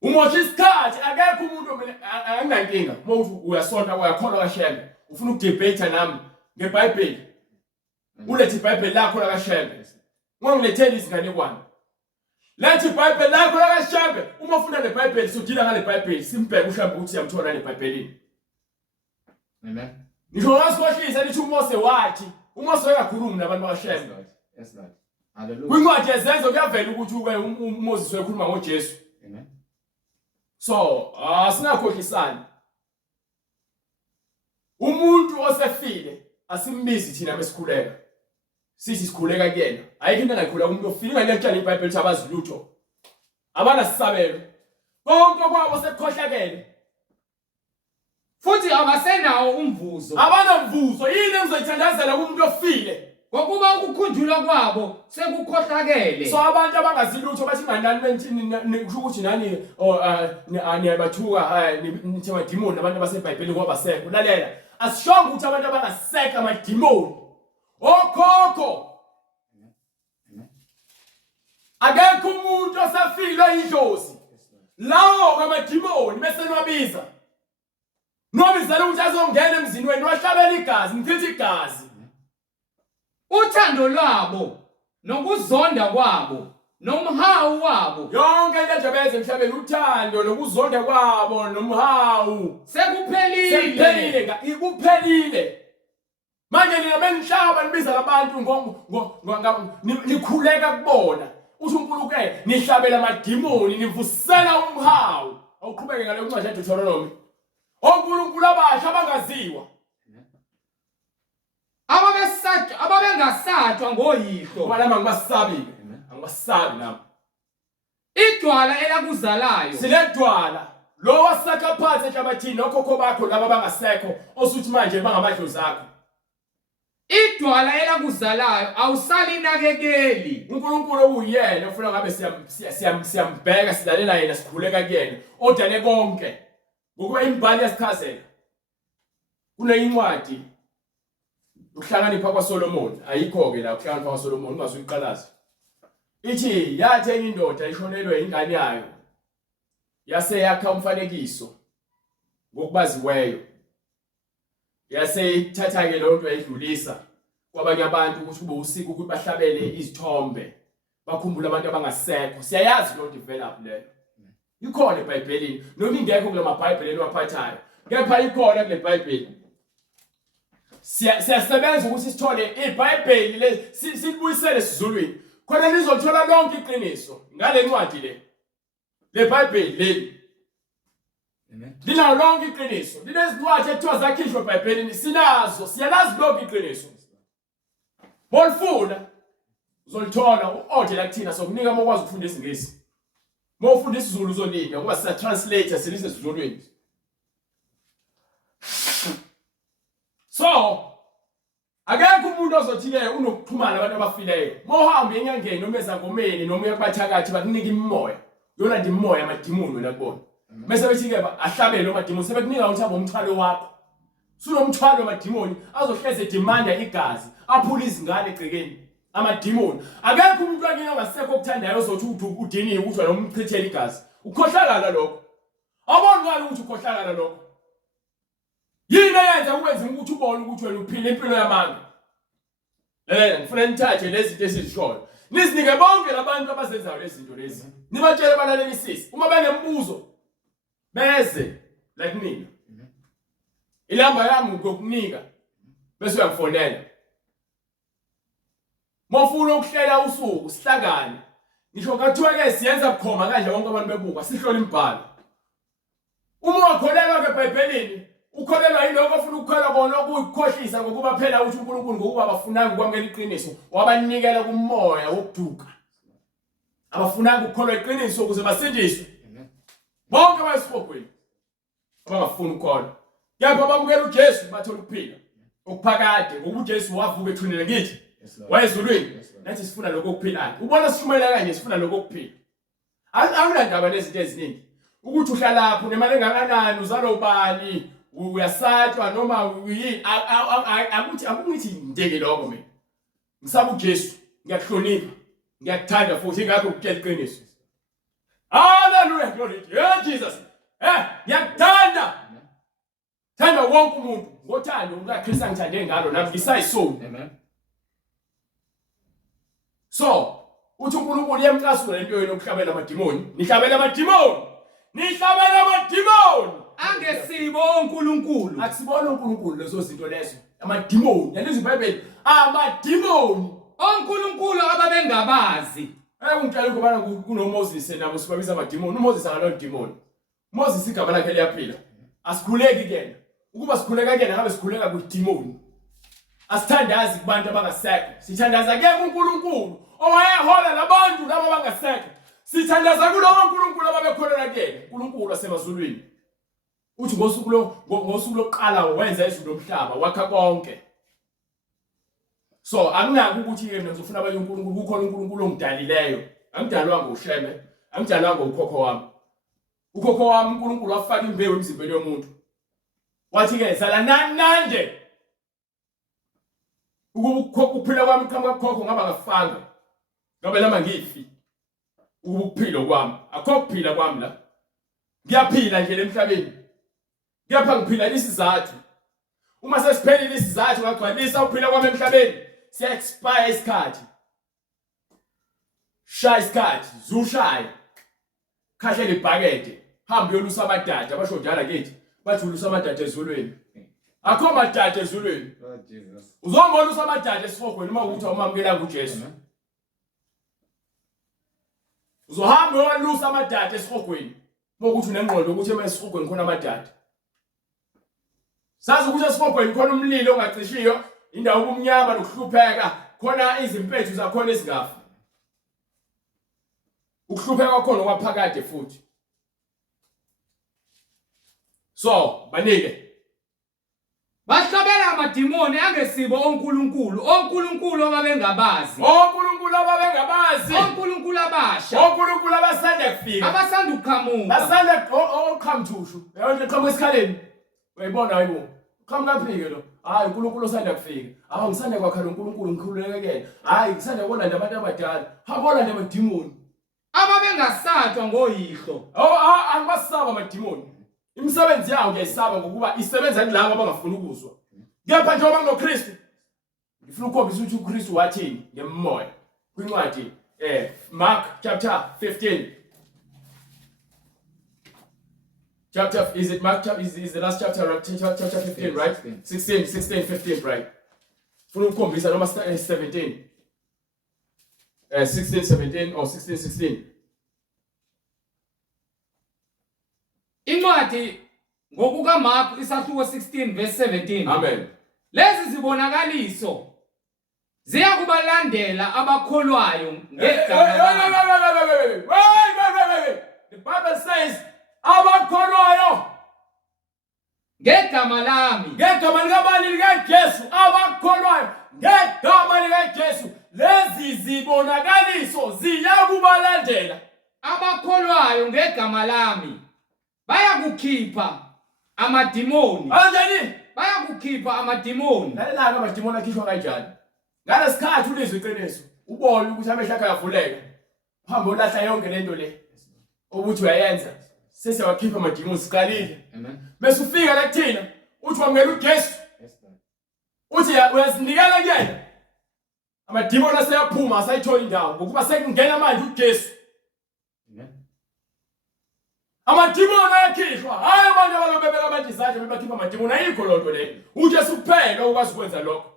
Umosha isikhathi akekho umuntu anginankinga mawuthi uyasonta uyakholwa kaShembe ufuna ukudebate nami ngeBhayibheli. Ulethe iBhayibheli lakho lakaShembe. Ngongilethela izinganekwane. Lethe iBhayibheli lakho lakaShembe uma ufuna leBhayibheli sodila ngale iBhayibheli simbheke uShembe ukuthi uyamthola leBhayibhelini. Amen. Ngisho ngasikhohlisa lithi uMose wathi uMose uyakhuluma nabantu bakaShembe. Yes Lord. Hallelujah. Kwincwadi yezenzo kuyavela ukuthi uMoses wayekhuluma ngoJesu. Amen. So asingakhohlisani. Umuntu osefile asimbizi thina besikhuleka. Sithi sikhuleka kuyena. Ayikho into engakhuleka umuntu ofile ngiyatshela iBhayibheli ukuthi abazi lutho. Abana sisabelo. Konke kwabo sekukhohlakele. Futhi abasenawo umvuzo. Abanamvuzo yini engizoyithandazela kumuntu ofile? Ngokuba ukukhunjulwa kwabo sekukhohlakele. So abantu abangazilutho bathi nganani benthini kusho ukuthi nani niyabathuka nithi amadimoni abantu baseBhayibhelini ngoba basekho. Lalela asishonga ukuthi abantu abangaseka amadimoni. Okhokho. Akekho umuntu osafile idlozi. Lawo amadimoni bese nwabiza. Nobizela ukuthi azongena emzini wenu wahlabela igazi, nichitha igazi. Uthando lwabo nokuzonda kwabo nomhawu wabo Yonke into ebeze emhlabeni uthando nokuzonda kwabo nomhawu sekuphelile. Ikuphelile. Manje nina bengihlaba nibiza labantu nikhuleka kubona. Uthi uNkulunkulu nihlabela amadimoni nivusela umhawu. Awuqhubeke ngale ncwadi yaDeuteronomy. oNkulunkulu abasha abangaziwa. Ababengasatshwa ngoyihlo. Ngoba nami angibasabi. Angibasabi nami. idwala elakuzalayo Siledwala lo wasakha phansi enhlabathini okhokho bakho laba bangasekho osuthi manje bangamadlozi akho. idwala elakuzalayo awusalinakekeli. uNkulunkulu uyena ufuna ngabe siyambheka silalela yena sikhuleka kuyena odale konke. Ngokuba imbali yasichazela kuneyincwadi ukuhlakanipha kwaSolomon ayikho ke la ukuhlakanipha kwaSolomon ungasuyiqalazi. Ithi yathi enye indoda ishonelwe ingane yayo yase yakha umfanekiso ngokubaziweyo. Yase ithatha ke lonto edlulisa kwabanye abantu ukuthi kube usiko ukuthi bahlabele izithombe bakhumbula abantu abangasekho. Siyayazi lo develop leyo. Ikhona eBhayibhelini noma ingekho kule maBhayibheli waphathayo. Kepha ikhona kule Bhayibheli. Siyasebenza ukuthi sithole iBhayibheli le sibuyisele sizulwini. Khona nizothola lonke iqiniso ngale ncwadi le. Le Bhayibheli le. Amen. Linayo lonke iqiniso. Linezincwadi ekuthiwa zakhishwa eBhayibhelini sinazo. Siyalazi lonke iqiniso. Bolfuna uzolithola u-order la kuthina sokunika uma ukwazi ukufunda isingisi. Uma ufunda isiZulu uzolinya ngoba siya translate silise esiZulwini. So akekho umuntu ozothi-ke unokuxhumana abantu abafileyo. Uma uhamba enyangeni noma ezangomeni noma uya kubathakathi bakunika imimoya. Yona ndi imimoya amadimoni wena kubona. Bese bethi-ke ahlabele amadimoni sebekunika ukuthi abe umthwalo wakho. Sunomthwalo amadimoni azohleze edimanda igazi aphula izingane egcekeni. Amadimoni akekho umuntu wakini ongasekho okuthandayo ozothi udiniwe ukuthi wena umchithele igazi. Ukhohlakala lokho. Awuboni ngani ukuthi ukhohlakala lokho? Yini eyenza ukwenza ukuthi ubone ukuthi wena uphila impilo yamanga? Ngifuna nithathe lezi zinto ezizishoyo. Nizinike bonke labantu abazenzayo lezi zinto lezi. Nibatshele balalelisise. Uma benembuzo beze like mina. Ilamba yami ngokunika bese uyangifonela. Mofuna ukuhlela usuku sihlangane. Ngisho kathiwa ke siyenza bukhoma kanje bonke abantu bebuka sihlola imibhalo. Uma wakholelwa ke eBhayibhelini ukholelwa yiloko ofuna ukukholwa kona okuyikhohlisa ngokuba phela uthi uNkulunkulu ngokuba abafunanga ukwamukela iqiniso wabanikela kumoya wokuduka. Abafunanga ukukholwa iqiniso ukuze basindiswe. Bonke bayisihogweni abangafuni ukukholwa. Kepha bamukela uJesu bathola ukuphila okuphakade ngoba uJesu wavuka ethuneni ngithi wayezulwini nathi sifuna lokho okuphilayo. Ubona sishumela kanje sifuna lokho okuphila. Akunandaba nezinto eziningi ukuthi uhlala lapho nemali engakanani uzalo ubani uyasatshwa noma uyini akungithi ndeke lokho mina. Ngisaba uJesu ngiyakuhlonipha ngiyakuthanda futhi ingakho ukutshela iqiniso. Hallelujah, glory to you Jesus. Ngiyakuthanda. Thanda wonke umuntu ngothando ukaKristu angithande ngalo nami ngisayisoni. Amen. So uthi uNkulunkulu yemcasula lento yenu ukuhlabela amadimoni. Nihlabela amadimoni. Nihlabela amadimoni. Angesibo uNkulunkulu. Akusibona uNkulunkulu lezo zinto lezo. Amadimoni. Yalezi iBhayibheli amadimoni. oNkulunkulu ababengabazi. Ungitshela ukubana kunoMoses nabo sibabiza amadimoni. uMoses akalo demoni. Moses igama lakhe liyaphila. Asikhuleki kena. Ukuba sikhuleka kena ngabe sikhuleka kudimoni. Asithandazi kubantu abangasekho. Sithandaza ke uNkulunkulu owayehola labantu laba abangasekho. Sithandaza kulowo uNkulunkulu ababekholera kuyena. uNkulunkulu wasemazulwini. Uthi ngosuku lokuqala wenza izulu nomhlaba wakha konke. So akunaki ukuthi yena ngizofuna abanye uNkulunkulu kukhona uNkulunkulu ongidalileyo. Angidalwa ngoSheme, angidalwa ngokhokho wami. Ukhokho wami uNkulunkulu wafaka imbewu emzimbeni yomuntu. Wathi ke sala nande. Ukuphila kwami qhamuka kukhokho ngaba ngafanga. Ngabe lama ngifi. Ukuphila kwami, akho kuphila kwami la. Ngiyaphila nje emhlabeni. Ngiyapha ngiphila isizathu. Uma sesiphelile isizathu ngagcwalisa ukuphila kwami emhlabeni, siya expire isikhathi. Shaya isikhathi, zushaye. Khahlela ibhakede, hamba yolusa amadada abasho njalo kithi. Bathi ulusa amadada ezulwini. Akho amadada ezulwini. Lord Jesus. Uzombona ulusa amadada esifogweni uma ukuthi awumamukela kuJesu. Uzohamba uyolusa amadada esifogweni. Uma ukuthi unengqondo ukuthi esifogweni khona amadada. Sazi ukuthi esifogweni khona umlilo ongacishiyo, indawo ubumnyama nokuhlupheka, khona izimpethu zakhona ezingafi. ukuhlupheka khona kwaphakade futhi. So banike bahlabela amadimoni angesibo onkulunkulu ababengabazi, onkulunkulu ababengabazi, onkulunkulu abasha, onkulunkulu abasanda kufika, abasanda ukuqhamuka, basanda oqhamthushu yonke qhamuka esikhaleni. Uyayibona hayibo qhamuka kaphike lo, hayi uNkulunkulu osanda kufika, ngisanda kwakha lo uNkulunkulu ngikhululekele, hayi ngisanda kolanda abantu abadala, habolanda amadimoni ababengasathwa ngoyihlo. Angibasaba amadimoni. Imisebenzi yawo ngiyayisaba ngokuba isebenza kulabo abangafuni ukuzwa. Kepha njengoba nginoKristu, ngifuna ukukhombisa ukuthi uKristu wathini ngemoya. Kwincwadi Mark chapter 15. Is the last chapter, right? Chapter 15, right? 16, 15, right? Funa ukukhombisa noma 17. 16, 17 or 16, 16. Incwadi ngokukaMark isahluko 16 verse 17. Amen. Lezi zibonakaliso ziya kubalandela abakholwayo ngegama lami. Wait. The Bible says abakholwayo ngegama lami. ngegama likabani likaJesu, abakholwayo ngegama likaJesu. Lezi zibonakaliso ziya kubalandela Abakholwayo ngegama lami bayakukhipha amadimoni. Anjani? Bayakukhipha amadimoni. Lalela amadimoni akhishwa kanjani? Ngalesikhathi ulizwe iqiniso, ubone ukuthi amehlo akho ayavuleka. Uhambe ulahla yonke lento le ukuthi uyayenza. Sese wakhipha amadimoni siqalile. Amen. Bese ufika la kuthina uthi wamukela uJesu. Uthi uyazinikela kuyena. Amadimoni aseyaphuma asayithola indawo ngokuba sekungena manje uJesu. Amadimoni ayakhishwa, hayi abantu abalobebeka abantu izandla bebakhipha amadimoni, ayikho lonto leyo. uJesu kuphela ukwazi ukwenza lokho.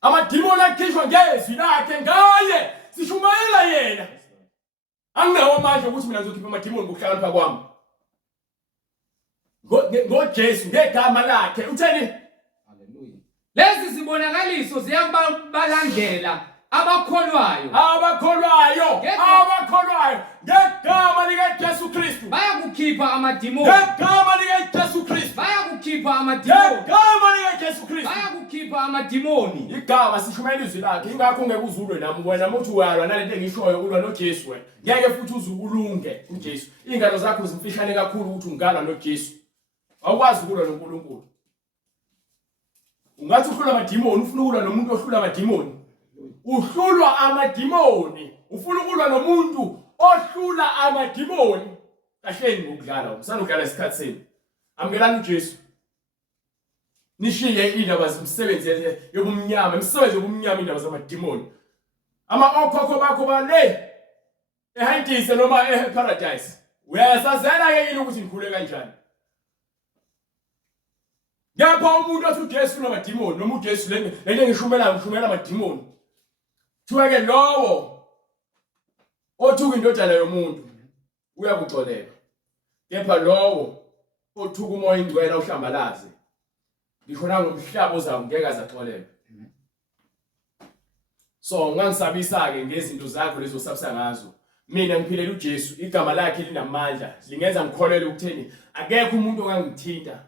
Amadimoni akhishwa ngezwi lakhe ngaye, sishumayela yena. Anginawo manje ukuthi mina ngizokhipha amadimoni ngokuhlakanipha kwami. ngoJesu ngegama lakhe utheni? Haleluya. Lezi zibonakaliso ziya kubalandela abakholwayo ngegama likaJesu Kristu. bayakukhipha amadimoni. Ngegama likaJesu Kristu. Bayakukhipha amadimoni. Ngegama likaJesu Kristu. Bayakukhipha amadimoni. Igama sishumayela izwi lakhe, ingakho ungeke uzulwe nami wena muthi uyalwa nalento engishoyo ulwa noJesu wena. Ngeke futhi uzulunge uJesu. Ingalo zakho zimfishane kakhulu ukuthi ungalwa noJesu. Awukwazi ukulwa noNkulunkulu. Ungathi uhlula amadimoni, ufuna ukulwa nomuntu ohlula amadimoni. Uhlulwa amadimoni. Ufuna ukulwa nomuntu ohlula amadimoni. Kahleni ngokudlala, umsana udlala isikhathi senu. Amkelani uJesu. Nishiye indaba zomsebenzi yobumnyama, imisebenzi yobumnyama, indaba zamadimoni. Okhokho bakho bale eHadesi noma eParadise. Uyasazela ke yini ukuthi ngikhule kanjani? Ngapha umuntu othi uJesu unamadimoni noma uJesu lento ngishumela amadimoni. Thiwa ke lowo othuka indodana yomuntu uyakuxolela. Kepha lowo othuka umoya ingcwele uhlambalaze, ngisho nangomhlaba ozayo ngeke azaxolela. So ngangisabisa ke ngezinto zakho lezo sabisa ngazo. Mina ngiphilela uJesu, igama lakhe linamandla, lingenza ngikholele ukutheni akekho umuntu ongangithinta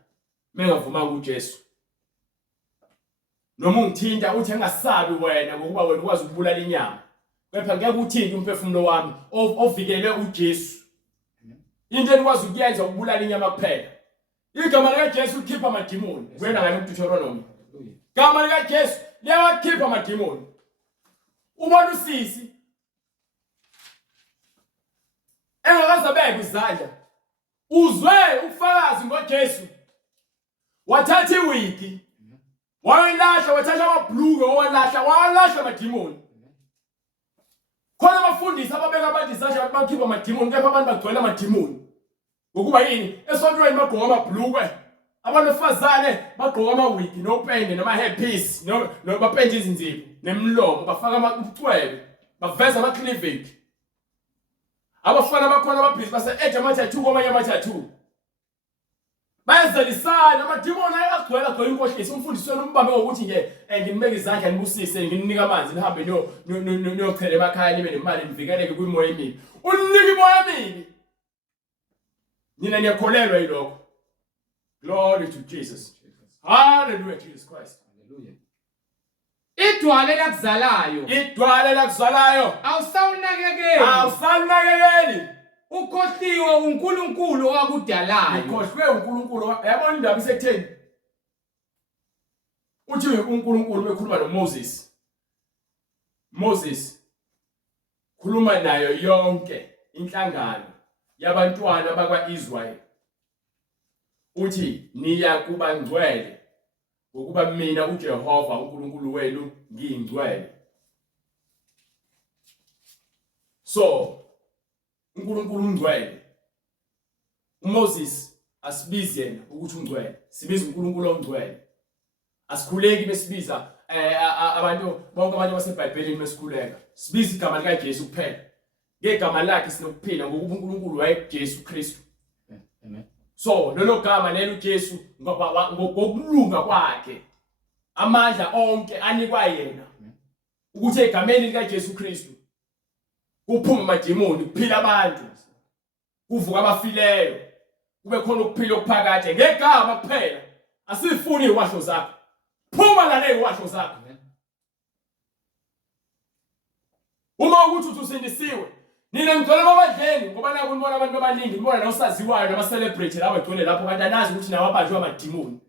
mengavuma uJesu. Noma ungithinta uthi engasabi wena ngokuba wena ukwazi ukubulala inyama. Kepha ngeke uthinte umphefumulo wami ovikele uJesu. Into enikwazi ukuyenza ukubulala inyama kuphela. Igama likaJesu likhipha amadimoni. Wena ngani uDeuteronomy. Igama likaJesu liyawakhipha amadimoni. Ubona usisi engakazabeka izandla. Uzwe ubufakazi ngoJesu. Wathatha iwigi. Wayilahla, wathatha amabhluke, walahla amadimoni. Khona abafundisi ababeka abantu izandla bakhipha amadimoni, kepha abantu bagcwele amadimoni. Ngokuba yini? Esontweni bagqoka amabhluke. Abantu besifazane bagqoka amawigi nopende nama hairpiece, no bapende izinzipho nemlomo, bafaka amabucwebe, baveza ama-cleavage. Abafana bakhona ababhizi base-edge ama-tattoo kwamanye ama-tattoo. bayazelisana amadimoni ayagcwela inkohliso. Umfundisi wenu umbambe ngokuthi nje nginibeke izandla nibusise nginika amanzi nihambe niyochela emakhaya nibe nemali nivikeleke kwimoya emibi. Unika imoya emibi. Nina niyakholelwa yilokho. Glory to Jesus. Hallelujah, Jesus Christ. Hallelujah. Idwala elakuzalayo. Idwala elakuzalayo. Awusanakekeli. Ukhohliwe uNkulunkulu owakudalayo. Ukhohliwe uNkulunkulu. Yabona indaba isekutheni. Uthi uNkulunkulu bekhuluma noMoses. Moses khuluma nayo yonke inhlangano yabantwana bakwaIsrael. Uthi niya kuba ngcwele ngokuba mina uJehova uNkulunkulu wenu ngiyingcwele. So uNkulunkulu ungcwele. uMoses asibize yena ukuthi ungcwele. Sibiza uNkulunkulu ongcwele. Asikhuleki besibiza abantu bonke abantu baseBhayibhelini besikhuleka. Sibiza igama likaJesu kuphela. Ngegama lakhe sinokuphila ngokuba uNkulunkulu wayeJesu Kristu. Amen. So lelo gama lelo uJesu ngokulunga kwakhe amandla onke anikwa yena ukuthi egameni likaJesu Kristu kuphuma amadimoni kuphila abantu kuvuka abafileyo kube khona ukuphila okuphakade ngegama kuphela. Asifuni iwasho zakho. Phuma la leziwasho zakho. Uma ukuthi usindisiwe nina ngicela babadleni ngoba naku nibona abantu abaningi nibona la usaziwayo nama celebrate lawo egcwele lapho kanti anazi ukuthi nawo abanjwe amadimoni.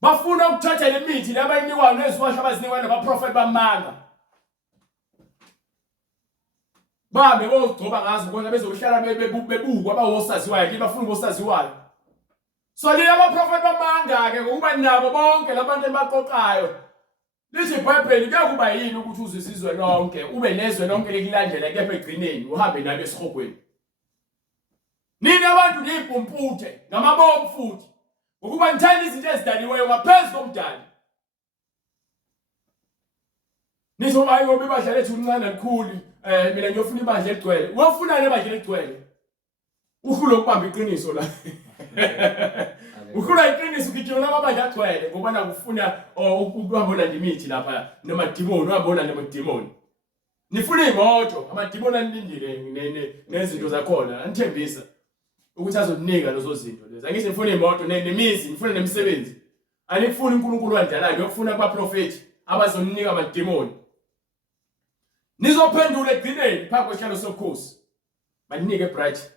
Bafuna ukuthatha le mithi labayinikwayo neziwasho abazinikwa nabaprofeti bamanga. Babe bogcoba ngazo bona bezohlala bebukwa abawosaziwayo ke bafuna ubosaziwayo. So le abaprofeti bamanga ke ngokuba nabo bonke labantu ebaqoqayo. Lithi iBhayibheli kuyakuba yini ukuthi uzizizwe lonke ube nezwe lonke likulandela kepha egcineni uhambe nabo esihogweni. Nini abantu niyimpumputhe ngamabomu futhi ukuba nithanda izinto ezidaliweyo ngaphezu komdali. Nizo bayo bebadla lethu uncane likhulu mina ngiyofuna ibandla eligcwele. Uyofuna le bandla eligcwele. Ukhulu ukubamba iqiniso la. Ukhula iqiniso ukujona amabandla agcwele ngoba nakufuna ukuhambona ndimithi lapha noma demon uhambona noma demon. Nifuna imoto amademon anilindile nezinto zakhona anithembisa ukuthi azokunika lezo zinto lezi. Angithi nifuna imoto nemizi nifuna nemisebenzi. Anifuni uNkulunkulu wandalayo ngiyofuna kubaprofeti abazoninika amademon. Nizophendula egcineni phambi kwesihlalo sobukhosi. Baninike bright.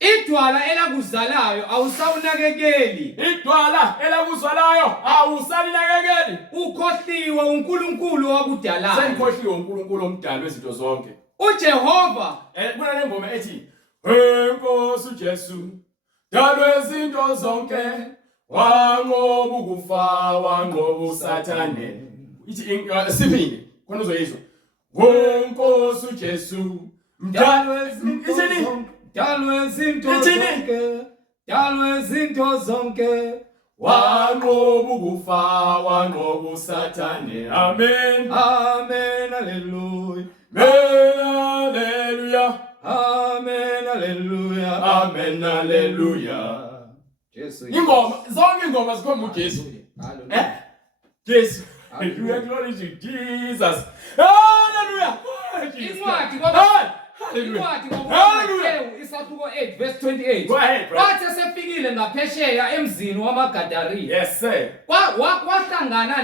Idwala elakuzalayo awusawunakekeli. Idwala elakuzalayo awusalinakekeli. Ukhohliwe uNkulunkulu owakudalayo. Senkhohliwe uNkulunkulu omdali wezinto zonke. uJehova Kuna ngoma ethi Enkosi uJesu dala izinto zonke wanqoba ukufa wanqoba uSathane. Ithi sibini khona uzoyizwa. Enkosi uJesu dala izinto zonke. Dalwe izinto zonke wanqoba ukufa wanqoba uSathane. Amen. Amen. Hallelujah. Hallelujah. Amen. Hallelujah. Amen. Hallelujah. Jesu. Ingoma zonke ingoma zikhomba uJesu. Hallelujah. Jesu. Hallelujah. Glory to Jesus. Hallelujah. Incwadi kwaba Incwadi ngoMathewu isahluko 8 verse 28. Go ahead, bro. Wathi sefikile ngaphesheya emzini wamaGadari. Yes sir. Wahlangana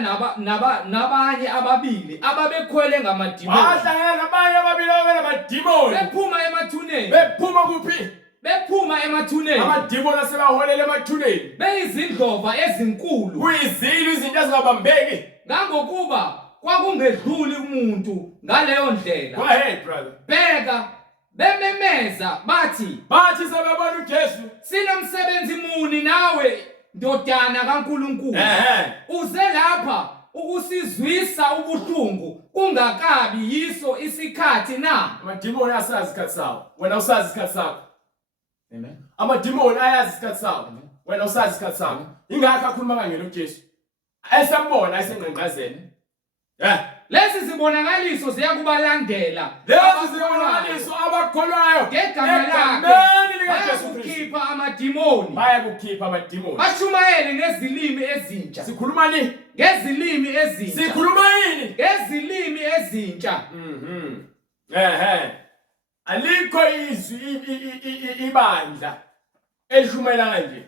nabanye ababili ababekhwele ngamadimoni. Wahlangana nabanye ababili ababenamadimoni. Bephuma emathuneni. Bephuma kuphi? Bephuma emathuneni. Amadimoni asebaholela emathuneni. Beyizindlova ezinkulu. Kuyizilo izinto ezingabambeki. Ngangokuba kwakungedluli umuntu ngaleyo ndlela. Go ahead brother. Bheka bememeza bathi sebebona uJesu. Sinomsebenzi muni nawe ndodana kaNkulunkulu. Uze lapha ukusizwisa ubuhlungu kungakabi yiso isikhathi na. Amadimoni asazi isikhathi sawo. Wena usazi isikhathi sakho. Amen. Amadimoni ayazi isikhathi sawo. Wena usazi isikhathi sakho. Ingakho akhuluma kangena uJesu. Ayesambona ayesengqengqazeni. Lezi zibonakaliso ziyakubalandela. Lezi zibonakaliso abakholwayo Ngegama lakhe egameni likaJesu Kristu. bayakukhipha amadimoni. Bayakukhipha amadimoni. Bashumayele ngezilimi ezintsha. Sikhuluma nini? Ngezilimi ezintsha. Sikhuluma yini? Ngezilimi ezintsha. Alikho izwi ibandla elishumela kanje.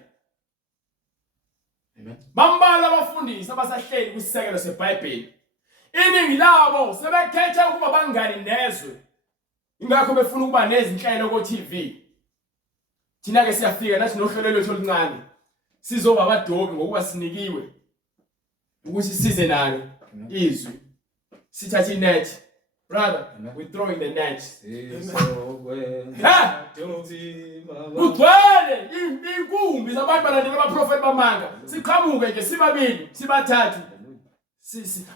Amen. Bambala abafundisi abasahleli kwisisekelo seBhayibheli. Iningi labo sebekhetha ukuba bangani nezwe. Ingakho befuna ukuba nezinhlelo ko TV. Thina ke siyafika nathi nohlelo lwethu oluncane. Sizoba abadobi ngokuba sinikiwe ukuthi size nalo izwi. Sithatha inet. Brother, we throw in the net. Kugcwele inkumbi zabantu balandela abaprofeti bamanga. Siqhamuke nje sibabili, sibathathu.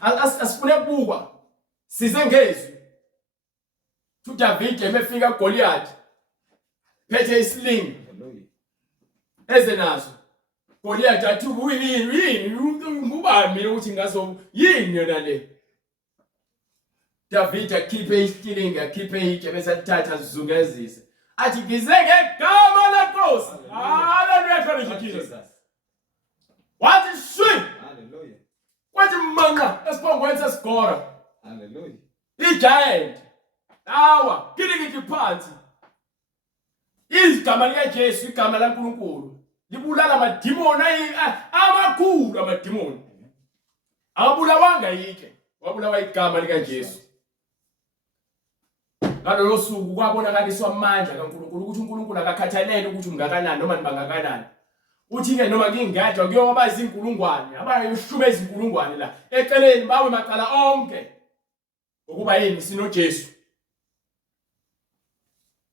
Asifune ukubukwa. Size ngezwi. uDavid emefika kuGoliath. Phethe isling. Eze naso. Goliath athi yini ngubani mina ukuthi ngazo yini yona le. David akhiphe isling akhiphe itshe bese athatha sizungezise. Athi ngize ngegama leNkosi. Hallelujah Jesus. Wathi shwi. Hallelujah. Wathi manqa esiphongweni sesigora. Hallelujah. Igiant. Awa, ngithi phansi. Igama likaJesu, igama likaNkulunkulu. Libulala amadimoni amakhulu amadimoni. Akabulawanga yike, wabulawa igama likaJesu. Ngalolo suku kwabonakaliswa amandla kaNkulunkulu ukuthi uNkulunkulu akakhathalele ukuthi ungakanani noma nibangakanani. Uthi ke noma ngingadwa kuyoba izinkulungwane, abayishube izinkulungwane la eceleni bawe macala onke. Ukuba yini sinoJesu.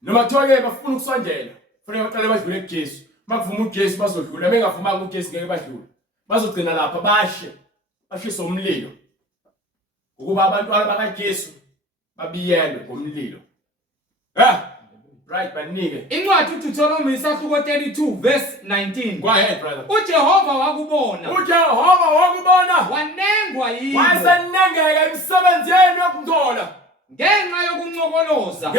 Noma kuthiwa ke bafuna ukusondela, kufanele baqale badlule kuJesu. Makuvuma uJesu bazodlula, bengavumanga uJesu ngeke badlule. Bazogcina lapha bashisa umlilo. Ukuba abantu bakaJesu babiyelwe ngomlilo. Right, banike. Incwadi uDeuteronomy isahluko 32 verse 19. Go ahead, brother. uJehova wakubona. uJehova wakubona. Wanengwa yini. Wayenengeka emsebenzini yokundola. Ngenxa yokuncokoloza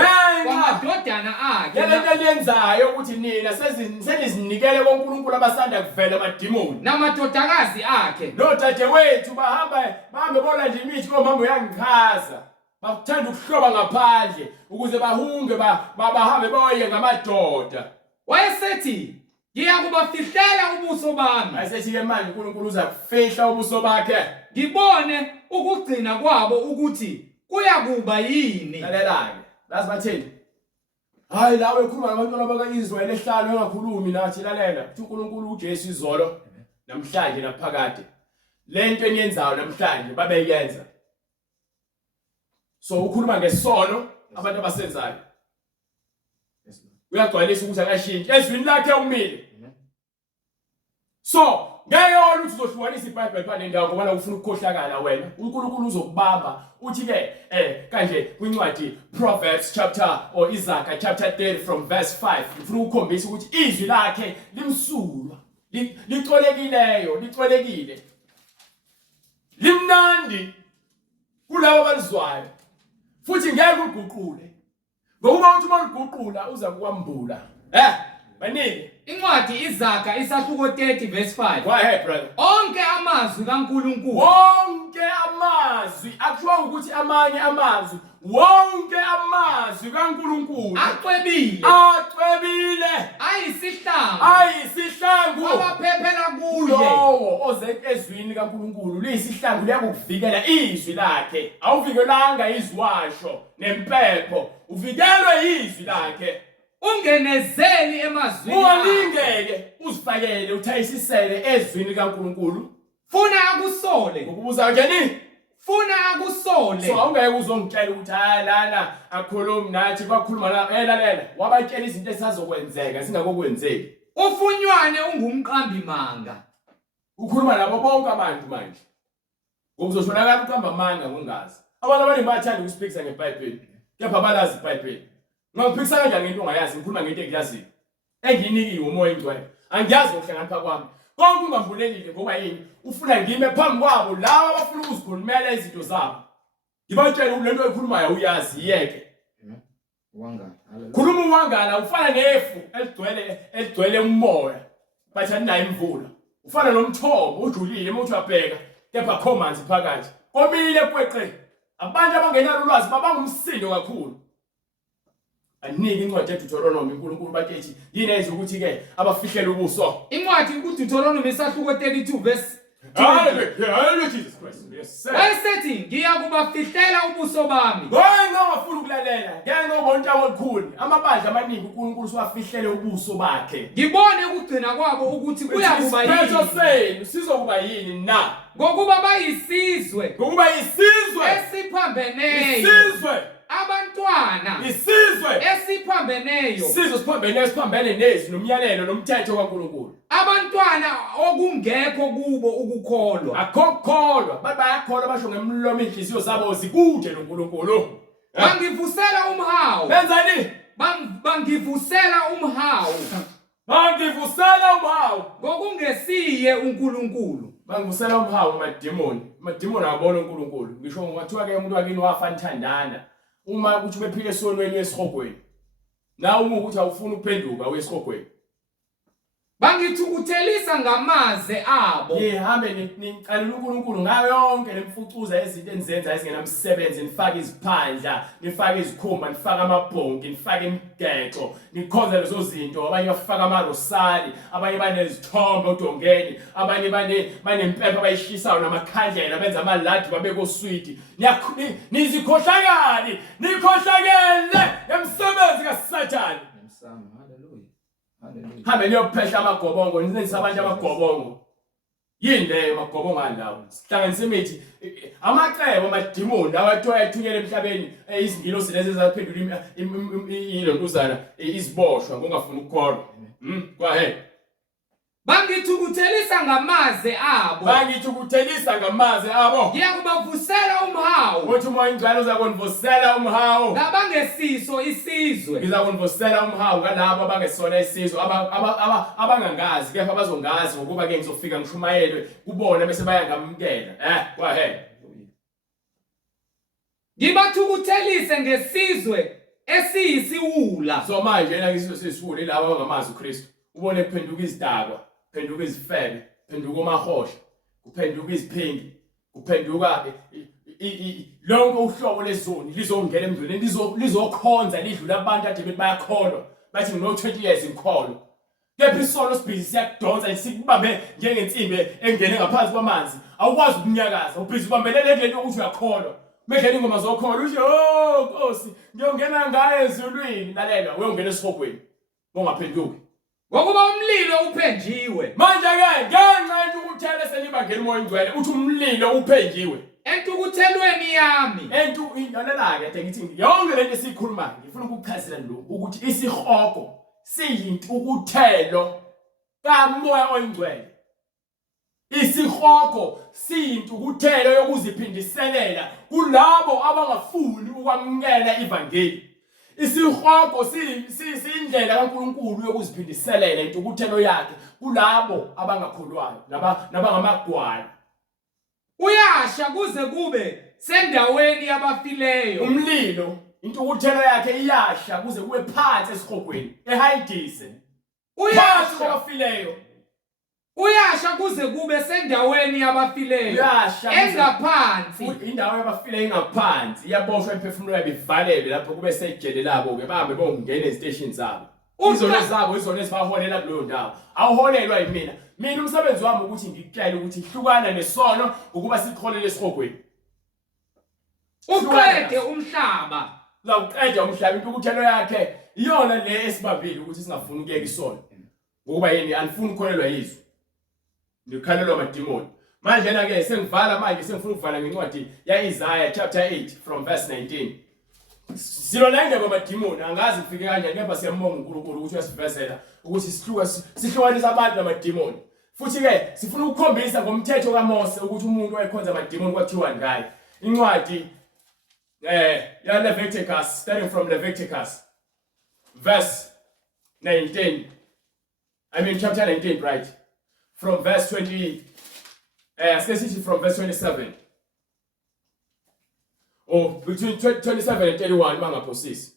kwamadodana akhe. Yalento eliyenzayo ukuthi nina senizinikele koNkulunkulu abasanda kuvela amadimoni. Namadodakazi akhe. Nodadewethu bahambe bolanda imithi komama uyangikhaza. Bakuthanda ukuhloba ngaphandle ukuze bahunge bahambe boye ngamadoda. Wayesethi ngiyakubafihlela ubuso bami. Ayisethi ke manje uNkulunkulu uza kufihla ubuso bakhe. Ngibone ukugcina kwabo ukuthi kuyakuba yini. Lalelake. Lazi bathini? Hayi lawe ekhuluma nabantwana bakaIzwayeli ehlalo engakhulumi nathi lalela. Uthi uNkulunkulu uJesu izolo namhlanje naphakade. Lento eniyenzayo namhlanje babeyenza. So ukhuluma ngesono abantu abasenzayo. Uyagcwalisa ukuthi akashintshi ezwini lakhe umile. So ngeke wona uthi uzohlukanisa iBhayibheli phana nendawo ngoba ufuna ukukhohlakala wena. uNkulunkulu uzokubamba uthi ke kanje kwincwadi Proverbs chapter or Isaiah chapter 30 from verse 5 ufuna ukukhombisa ukuthi izwi lakhe limsulwa licolekile limnandi kulabo abalizwayo futhi ngeke uguqule ngokuba uthi mawuguqula uza kukwambula banike Incwadi Isaiah isahluko 30 verse 5. Go ahead, brother. Onke amazwi kaNkulunkulu. Wonke amazwi akuthiwa ukuthi amanye amazwi. Wonke amazwi kaNkulunkulu acwebile. Ayisihlangu. Abaphephela kuye. Lowo oze ezwini likaNkulunkulu liyisihlangu liyakuvikela izwi lakhe. Awuvikelanga izwi washo nempepho. Uvikelwe izwi lakhe. Ungenezeli emazwini. Ungalingeke uzifakele uthayisisele ezwini likaNkulunkulu. Funa akusole. Ukubuza njani? Funa akusole. So awungeke uzongitshela ukuthi lana akhuluma nathi bakhuluma lalela wabatshela izinto esazokwenzeka singakokwenzeki. Ufunywane ungumqambi manga. Ukhuluma nabo bonke abantu manje. Ngokuzoshonakala uqamba manga ngongazi. Abantu abaningi bayathanda ukuspikisa ngeBhayibheli. Kepha balazi iBhayibheli. Ngakuphikisa kanjani ngento ongayazi ngikhuluma ngento engiyaziyo. Enginikiwe umoya engcwele. Angiyazi ngokuhlangana phakathi kwami. Konke ungambulelile ngoba yini? Ufuna ngime phambi kwabo lawa abafuna ukuzikhulumela izinto zabo. Ngibatshela ukuthi lento ekhulumayo uyazi yeke. Wangala. Hallelujah. Khuluma uwangala ufana nefu eligcwele umoya. Bathi andinayo imvula. Ufana nomthombo ujulile uma uthi uyabheka kepha kho manzi phakathi. Komile kweqe. Abantu abangenalo ulwazi babangumsindo kakhulu. Anike incwadi eDuteronomy uNkulunkulu bakethi yini eyenza ukuthi ke abafihlele ubuso. Incwadi kuDuteronomy isahluko 32 verse 20. Hallelujah Jesus Christ. Yes sir. Wayesethi ngiyakubafihlela ubuso bami. Hayi ngafuna ukulalela. Ngeke ngobonke olukhulu. Amabandla amaningi uNkulunkulu siwafihlele ubuso bakhe. Ngibone ukugcina kwabo ukuthi kuyakuba yini. Isiphetho senu sizokuba yini na? Ngokuba bayisizwe. Ngokuba isizwe Esiphambeneyo. isizwe Abantwana isizwe esiphambeneyo. isizwe siphambene nezwi nomyalelo nomthetho kaNkulunkulu. Abantwana okungekho kubo ukukholwa. Akukholwa bayakholwa basho ngemlomo inhliziyo zabo zikude noNkulunkulu. Bangivusela umhawu. Benzani? Bangivusela umhawu. Bangivusela umhawu. Ngokungesiye uNkulunkulu. Bangivusela umhawu amademoni. Amademoni abona uNkulunkulu. Ngisho ngathiwa ke umuntu wakini wafa nthandana. Uma ukuthi bephile esonweni esihogweni. Na uma ukuthi awufuna ukuphenduka wesihogweni. Bangithukuthelisa ngamaze abo. Nihambe nicalela uNkulunkulu ngayo yonke lemfucuza ezinto enizenza ezingenamsebenzi, nifake iziphandla, nifake izikhumba, nifake amabhonki, nifake imigexo, nikhonza lezo zinto. Abanye bafaka amarosali, abanye banezithombe odongeni, abanye banempepha abayishisayo namakhandlela benza amaladi babeke oswiti. Nizikhohlakali, nikhohlakele emsebenzi kaSathane. Hallelujah. Hallelujah. Hambe niyophehla amagobongo, nisenza abantu amagobongo. Yini leyo amagobongo alawo? Sihlanganise imithi amacebo amadimoni awathiwa ayathunyelwa emhlabeni izingilosi lezi ezaphendula ilontuzana iziboshwa ngongafuna ukukholwa. Go ahead. Bangithukuthelisa ngamaze abo. Bangithukuthelisa ngamaze abo. Ngiyakubavusela umhawu. Uthi umoya ingcwele uzakonivusela umhawu. Labangesiso isizwe. Ngizakonivusela umhawu ngalabo abangesona isizwe abangangazi kepha abazongazi ngokuba ke ngizofika ngishumayelwe kubona bese bayangamukela. Go ahead. Ngibathukuthelise ngesizwe esiyisiwula. So manje yena ngisisizwe ilabo abangamazi uKristu. Ubone kuphenduka izidakwa, kuphenduka izifebe, kuphenduka omahosha, kuphenduka iziphingi, kuphenduka lonke uhlobo lezoni lizongena emndleni lizokhonza lidlula abantu ade bethi bayakholwa bathi ngino 20 years ngikholwa. Kepha isono sibhizi siyakudonsa sikubambe njengensimbi engene ngaphansi kwamanzi. Awukwazi ukunyakaza, ubhizi ubambelele lento ukuthi uyakholwa. Medleni ingoma zokholwa usho oh Nkosi ngiyongena ngaye ezulwini lalela uyongena esihogweni. Ongaphenduki. Ngokuba umlilo uphenjiwe. Manje ke ngenxa yokuthela selibangela umoya ingcwele uthi umlilo uphenjiwe. Entukuthelweni yami. Lalela ke ngithi yonke lento esikhuluma ngifuna ukukuchazela lo ukuthi isihogo siyintukuthelo kamoya oyingcwele. Isihogo siyintukuthelo yokuziphindiselela kulabo abangafuni ukwamukela ivangeli. Isihogo siyindlela kaNkulunkulu yokuziphindiselela intukuthelo yakhe kulabo abangakholwayo nabangamagwala. Uyasha kuze kube sendaweni yabafileyo. Umlilo intukuthelo yakhe iyasha kuze kube phansi esihogweni ehayidise. Uyasha abafileyo. Uyasha kuze kube sendaweni yabafileyo. Engaphansi. Indawo yabafileyo engaphansi iyaboshwa imphefumulo yabo ivalelwe lapho kube sejele labo ke bahambe bongena ezistation zabo. Izona zabo izona esibaholela kuleyo ndawo. Awuholelwa yimina. Mina umsebenzi wami ukuthi ngikutshele ukuthi ihlukana nesono ukuba sikholele esihogweni. Uqede umhlaba. Lawuqeda umhlaba intukuthelo yakhe iyona le esibambile ukuthi singafuni ukuyeka isono. Ngokuba yini anifuni ukukholelwa yizwi. Ngikhalelwa amademoni. Manje na ke sengivala manje sengifuna ukuvala ngencwadi yaIsaiah chapter 8 from verse 19. Silolenge kwamademoni angazi kufike kanjani kepha siyambonga uNkulunkulu ukuthi uyasivezela ukuthi sihlukanisa abantu namademoni. Futhi ke sifuna ukukhombisa ngomthetho kaMose ukuthi umuntu oyekhonza amademoni kwathiwa ngaye. Incwadi ya Leviticus, starting from Leviticus verse 19. Chapter 19, right? From verse 20, from verse 27. or between 27 and 31 mangaphosisi.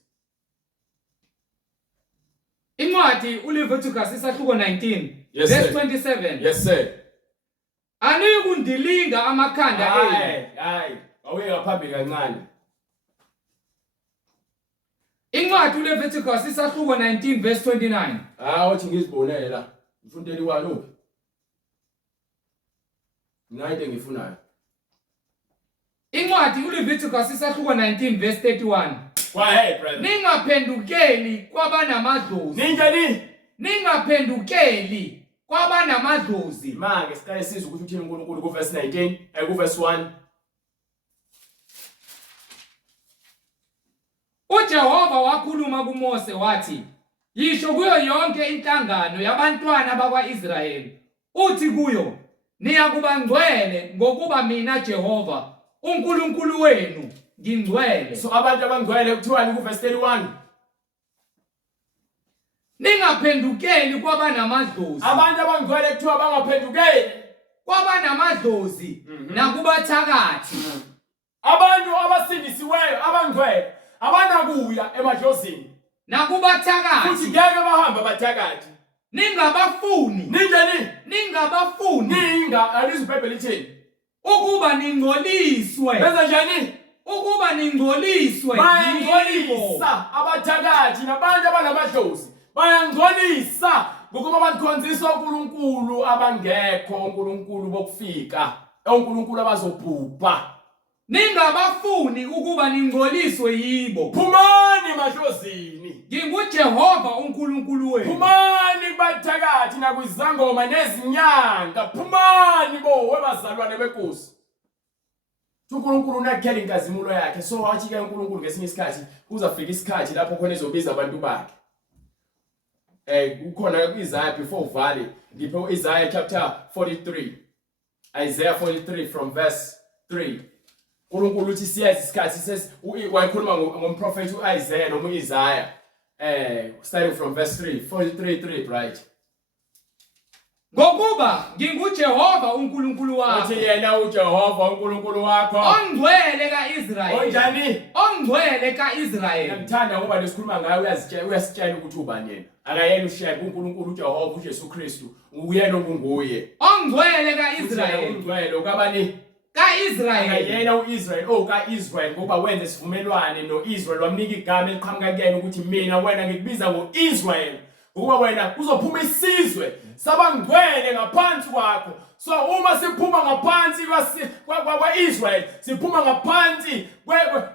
Incwadi uLeviticus isahluko 19 Yes, verse sir. 27. Yes sir. Anikundilinga amakhanda enu. Hayi, awuye ngaphambili kancane. Incwadi uLeviticus isahluko 19 verse 29. Uthi ngizibonele la. Ngifuna 31 uphi? Ngayinto engifunayo. Incwadi uLeviticus isahluko 19 verse 31. Go ahead, brother. Ningaphendukeli kwabanamadlozi. Ningaphendukeli kwabanamadlozi. Manje siqale sizwe ukuthi uthini uNkulunkulu ku verse 19 ku verse 1. uJehova wakhuluma kuMose wathi, yisho kuyo yonke inhlangano yabantwana bakwa-Israyeli, uthi kuyo, niyakuba ngcwele ngokuba mina Jehova, uNkulunkulu wenu, ngingcwele. So abantu abangcwele kuthiwani ku verse 31? Ningaphendukeli kwabanamadlozi. Abantu abangcwele kuthiwa bangaphendukeli kwabanamadlozi nakubathakathi. Abantu abasindisiweyo abangcwele abanakuya emadlozini nakubathakathi. futhi ngeke bahamba abathakathi. Ningabafuni. Ningabafuni. Alizibhebhele lithini? Ukuba ningcoliswe. Benza njani? Ukuba ningcoliswe. Bayangcolisa abathakathi nabantu abanamadlozi. Bayangcolisa ngokuba bakhonzisa uNkulunkulu abangekho uNkulunkulu bokufika. uNkulunkulu abazobhubha. Ningabafuni ukuba ningcoliswe yibo. Phumani madlozini. NginguJehova uNkulunkulu wenu. Phumani bathakathi nakwizangoma nezinyanga. Phumani bo webazalwane benkosi. uNkulunkulu unakhela inkazimulo yakhe. So wathi ke uNkulunkulu ngesinye isikhathi uzafika isikhathi lapho khona ezobiza abantu bakhe. Ukhona kuIsaiah before uvale. Ngipho Isaiah chapter 43. Isaiah 43 from verse 3. uNkulunkulu uthi siyazi isikhathi wayikhuluma ngomprofeti uIsaiah noma uIsaiah starting from verse 3 43:3 right. Ngokuba nginguJehova uNkulunkulu wakho. Uthi yena uJehova uNkulunkulu wakho. Ongcwele kaIsrayeli. Onjani? Ongcwele kaIsrayeli. Ngithanda ngoba lesikhuluma ngayo uyasitshela ukuthi ubani yena. Akayena ushaya uNkulunkulu uJehova uJesu Kristu. Uyena ongunguye. Ongcwele kaIsrayeli. Ongcwele ukabani? kaIsrayeli. Yena uIsrael kaIsrael ngoba wenza isivumelwano noIsrael wamnika igama eliqhamuka kuyena ukuthi mina wena ngikubiza ngoIsrael ukuba wena uzophuma isizwe sabangcwele ngaphansi kwakho. So uma siphuma ngaphansi kwaIsrael siphuma ngaphansi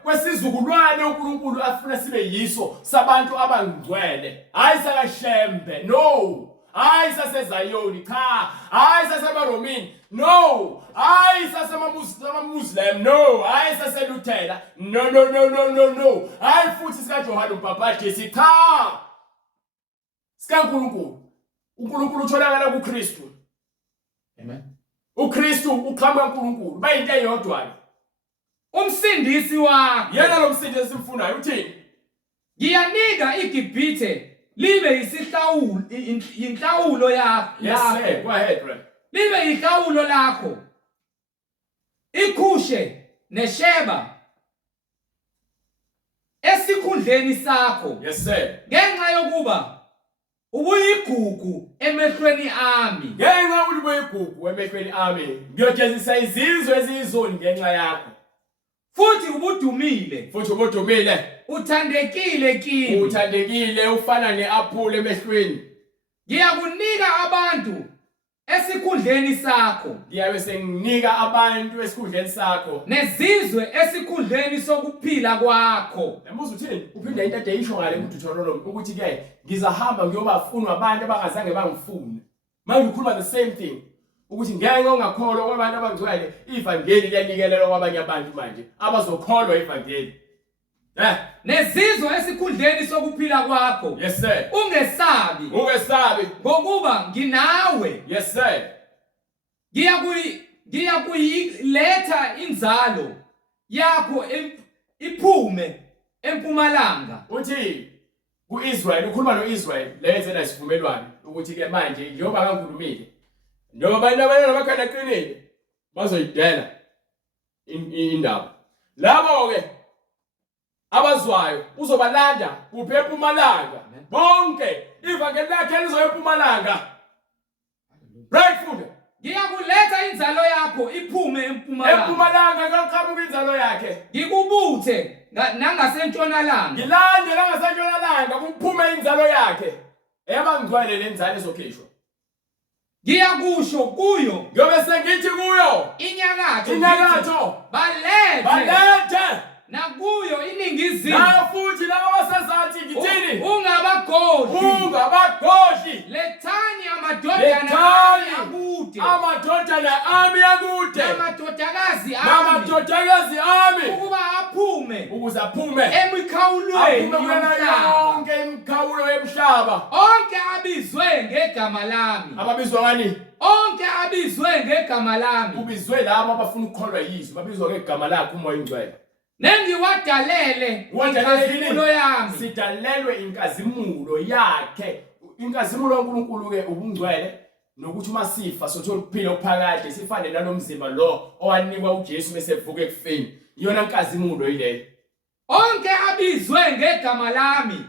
kwesizukulwane uNkulunkulu afuna sibe yiso sabantu abangcwele, hayi sakashembe, no. Hayi saseZayoni cha, hayi saseBaromini no, hayi sasemaMuslim no, hayi saseLuthela no, hayi futhi sikaJohane uMbhaphathi cha. SikaNkulunkulu uNkulunkulu utholakala kuKristu. Amen. uKristu uqhamuka kuNkulunkulu bayinto eyodwa. Umsindisi wakho Yena lo msindisi esimfunayo uthini? Ngiyanika iGibhithe libe inhlawulo yakho. Yes sir, go ahead brother. Libe inhlawulo lakho. Ikhushe neSheba esikhundleni sakho. Yes sir. Ngenxa yokuba ubuyigugu emehlweni ami. Ngenxa ulibuyigugu emehlweni ami. Ngiyojezisa izizwe eziyizoni ngenxa yakho. Futhi ubudumile. Uthandekile kimi. Uthandekile ufana neaphula emehlweni. Ngiyakunika abantu esikhundleni sakho. Ngiyabe senginika abantu esikhundleni sakho. Nezizwe esikhundleni sokuphila kwakho. Yambuza uthini? Uphinda into ade isho ngale kuDuteronomy ukuthi ke ngizahamba ngiyobafunwa abantu abangazange bangifune. Manje ukhuluma the same thing. Ukuthi ngeke ongakholwa kwabantu abangcwele ivangeli liyanikelelwa kwabanye abantu manje abazokholwa ivangeli. Nezizwe esikhundleni sokuphila kwakho. Yes sir. Ungesabi ngokuba nginawe. Yes sir. Ngiyakuyiletha inzalo yakho iphume empumalanga. Uthi kuIsrael ukhuluma noIsrael leze lasivumelwano ukuthi ke manje njengoba kaNkulumile njengoba abantu abamakhanda aqinile bazoyidela indaba labo ke abazwayo uzobalanda kuphi eMpumalanga bonke ivangeli lakhe lizoya eMpumalanga. Right food. Ngiyakuletha inzalo yakho iphume eMpumalanga. eMpumalanga kaQhamuka inzalo yakhe. Ngikubuthe nangasentshonalanga. Ngilande la ngasentshonalanga kuphume inzalo yakhe. Ebangcwele lenzalo ezokhishwa. Ngiyakusho kuyo. Ngobe sengithi kuyo Inyakatho. Balethe. Nakuyo iningizimu. Na futhi laba basezathi ngithini? Ungabagodli. Lethani amadodana akude. Amadodana ami akude. Namadodakazi ami. Ukuba ukuze aphume emikhawulweni yonke imikhawulo yemhlaba. Onke abizwe ngegama lami. Ababizwa ngani? Onke abizwe ngegama lami. Kubizwe labo abafuna ukukholwa yizwi, babizwa ngegama lakhe uMoya oNgcwele. Nengiwadalele inkazimulo yami. Sidalelwe inkazimulo yakhe. Inkazimulo kaNkulunkulu ke ubungcwele nokuthi uma sifa sothola ukuphila okuphakade sifane nalomzimba lo owanikwa uJesu bese evuka ekufeni. Iyona inkazimulo ileyo. Onke abizwe ngegama lami.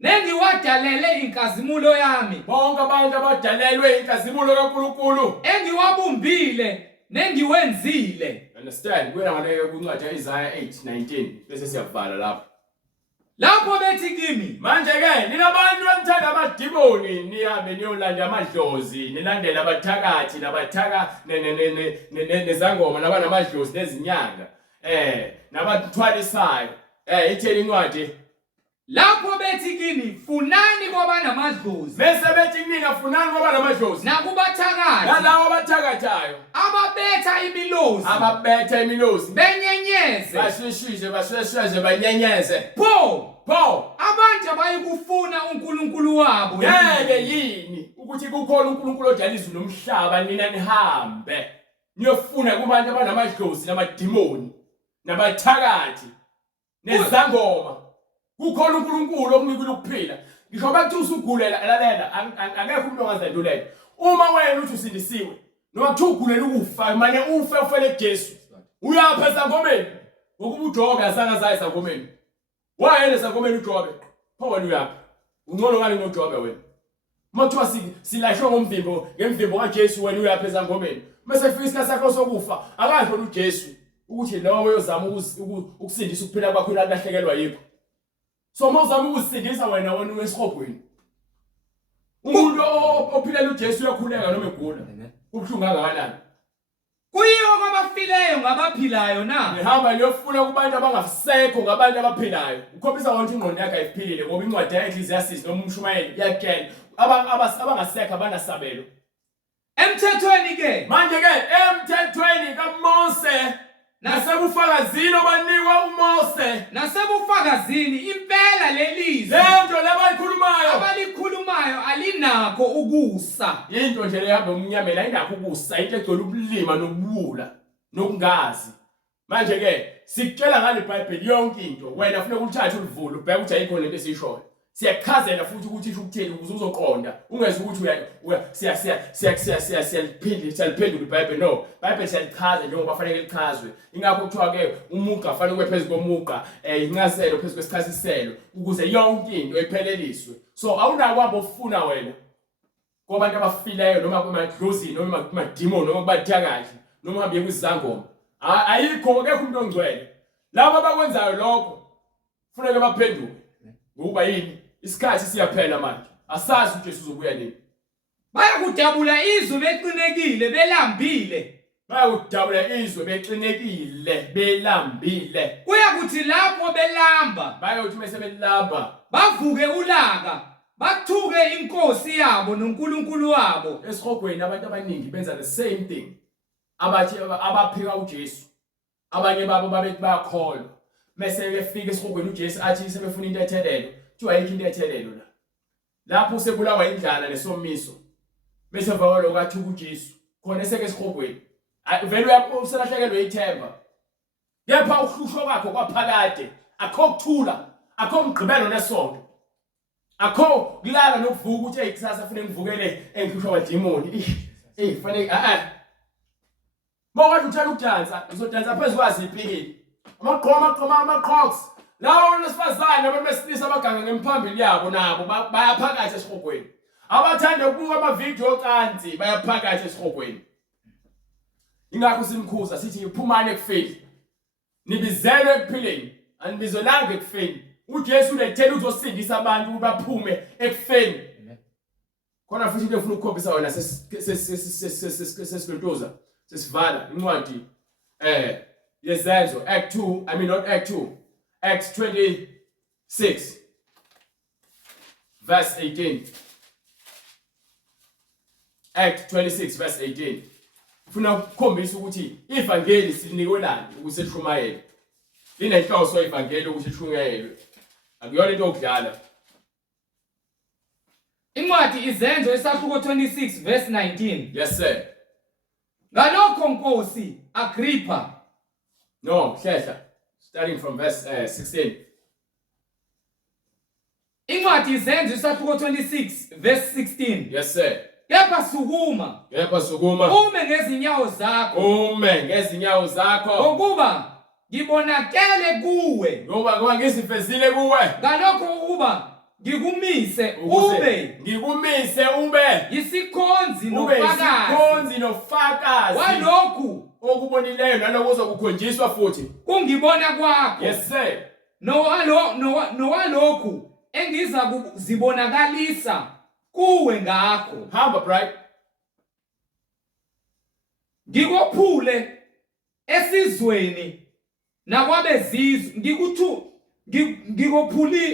Nengiwadalele inkazimulo yami. Bonke abantu abadalelwe inkazimulo kaNkulunkulu engiwabumbile nengiwenzile. Understand? Kuya ngaleyo kuncwadi yaIsaya 8:19 bese siyavala lapho. Lapho bethi kimi, manje ke ninabantu enithanda amadimoni nihambe niyolanda amadlozi, nilandela abathakathi nabathaka nezangoma nabanamadlozi nezinyanga. Nabathwalisayo. Itheli incwadi. Lapho bethi kimi, funani ngoba namadlozi. Bese bethi mina funani ngoba namadlozi. Nakubathakathi. Nalawo abathakathayo. Ababetha imilozi. Benyenyeze. Bashweshwe banyenyeze. Po. Abantu abayikufuna uNkulunkulu wabo. Ngeke yini ukuthi kukhona uNkulunkulu odala izulu nomhlaba nina nihambe niyofuna kubantu abanamadlozi namadimoni nabathakathi nezangoma. Kukhona uNkulunkulu okunikela ukuphila. Ngisho bathi usugulela lalela angekho umuntu ongazandulela. Uma wena uthi usindisiwe noma kuthi ugulela ukufa manje ufe ufele kuJesu. Uyapha esangomeni. Ngokuba uJobe asangazayi esangomeni. Wayena esangomeni uJobe. Pho wena uyapha. Ungcono ngani ngoJobe wena? Mothiwa silashwe ngomvimbo ngemvimbo kaJesu wena uyapha esangomeni. Mase fika isikhathi sakho sokufa akadlo uJesu ukuthi lawo uyozama ukusindisa ukuphila kwakho ulahlekelwa yikho. So mawuzama ukusindisa wena wesihogweni. Umuntu ophilela uJesu uyakhuleka noma egula. Kubhlungu kangakanani? Kuyiwa kwabafileyo ngabaphilayo na. Nihamba niyofuna kubantu abangasekho ngabantu abaphilayo. Ukhombisa wonke ingqondo yakhe ayiphilile ngoba incwadi yaEcclesiastes noma umshumayeli yakhe abangasekho abanasabelo. Emthethweni ke. Manje ke emthethweni kaMose nasebufakazini obanikwa uMose. Nasebufakazini impela lelizwi. Lento abalikhulumayo alinakho ukusa. Into nje leyabe umnyamela ayinakho ukusa, into egcwele ubulima nokubula nokungazi. Manje ke sikutshela ngale iBhayibheli yonke into. Wena ufuna ukuthatha ulivule ubheke ukuthi ayikho lento esishoyo. Siyakhazela futhi ukuthi isho ukuthini ukuze uzoqonda. Ungeze ukuthi siyaliphendula iBhayibheli. No, iBhayibheli siyalichaza njengoba fanele lichazwe. Ingakho kuthiwa ke umuqa fanele kube phezulu komuqa, incazelo phezulu kwesichasiselo ukuze yonke into ipheleliswe. So awunako abofuna wena kwabantu abafileyo noma kumadlozi noma kumadimoni noma kubathakathi noma uhambe kwizangoma. Ayikho ke umuntu ongcwele. Laba abakwenzayo lokho kufanele baphenduke. Ngoba yini? Isikhathi siyaphela manje. Asazi uJesu uzobuya nini. Bayakudabula izwe beqinekile belambile. Bayakudabula izwe beqinekile belambile. Kuyakuthi lapho belamba. Bayothi mase belamba. Bavuke ulaka. Bathuke inkosi yabo noNkulunkulu wabo. Esihogweni abantu abaningi benza the same thing. Abathi abaphika uJesu. Abanye babo babethi bayakholwa. Mase befika esihogweni uJesu athi sebefuna into ethelelo. Kuthiwa ayikho into ethelelo la. Lapho usebulawa indlala nesomiso. Bese vawalo lokwathi uJesu khona eseke esihogweni. Vele uselahlekelwe ithemba. Kepha ukuhlushwa kwakho kwaphakade. Akho ukuthula, akho umgqibelo nesonto. Akho kulala nokuvuka ukuthi kusasa fanele ngivukele engihlushwa kwadimoni. Fanele Mawuthi uthanda ukudansa, uzodansa phezulu kwaziphi? Ama-crocs. Lawo nesifazane abesilisa abaganga ngemphambili yabo nabo bayaphakathi esihogweni. Abathanda ukubuka ama-video ocansi bayaphakathi esihogweni. Ingakho simkhuza sithi iphumane ekufeni. Nibizelwe ekuphileni, anibizolanga ekufeni. uJesu ulethele uzosindisa abantu baphume ekufeni. Khona futhi into efuna ukukhombisa wena sesilentoza sesivala incwadi yezenzo Act 2, not Act 2, Acts 26 verse 18. Act 26 verse 18. Ufuna ukukhombisa ukuthi ivangeli silinikwenani ukuze lishumayele. Linenhloso ivangeli ukuthi lishungelwe. Akuyona into okudlala. Incwadi izenzo esahluko 26 verse 19. Yes sir. Ngalokho Nkosi Agrippa. No, hlehla. Starting from verse 16. Incwadi izenzo esahluko 26 verse 16. Yes sir. Kepha sukuma. Ume ngezinyawo zakho. Ngokuba ngibonakele kuwe. Ngoba ngizifezile kuwe. Ngalokho ukuba ngikumise ube yisikhonzi nofakazi walokhu okubonileyo naloko uzokukhonjiswa futhi kungibona kwakho. Yes sir. Nowalokhu engiza kuzibonakalisa kuwe ngakho. Hamba bright. Ngikophule esizweni nakwabezizwe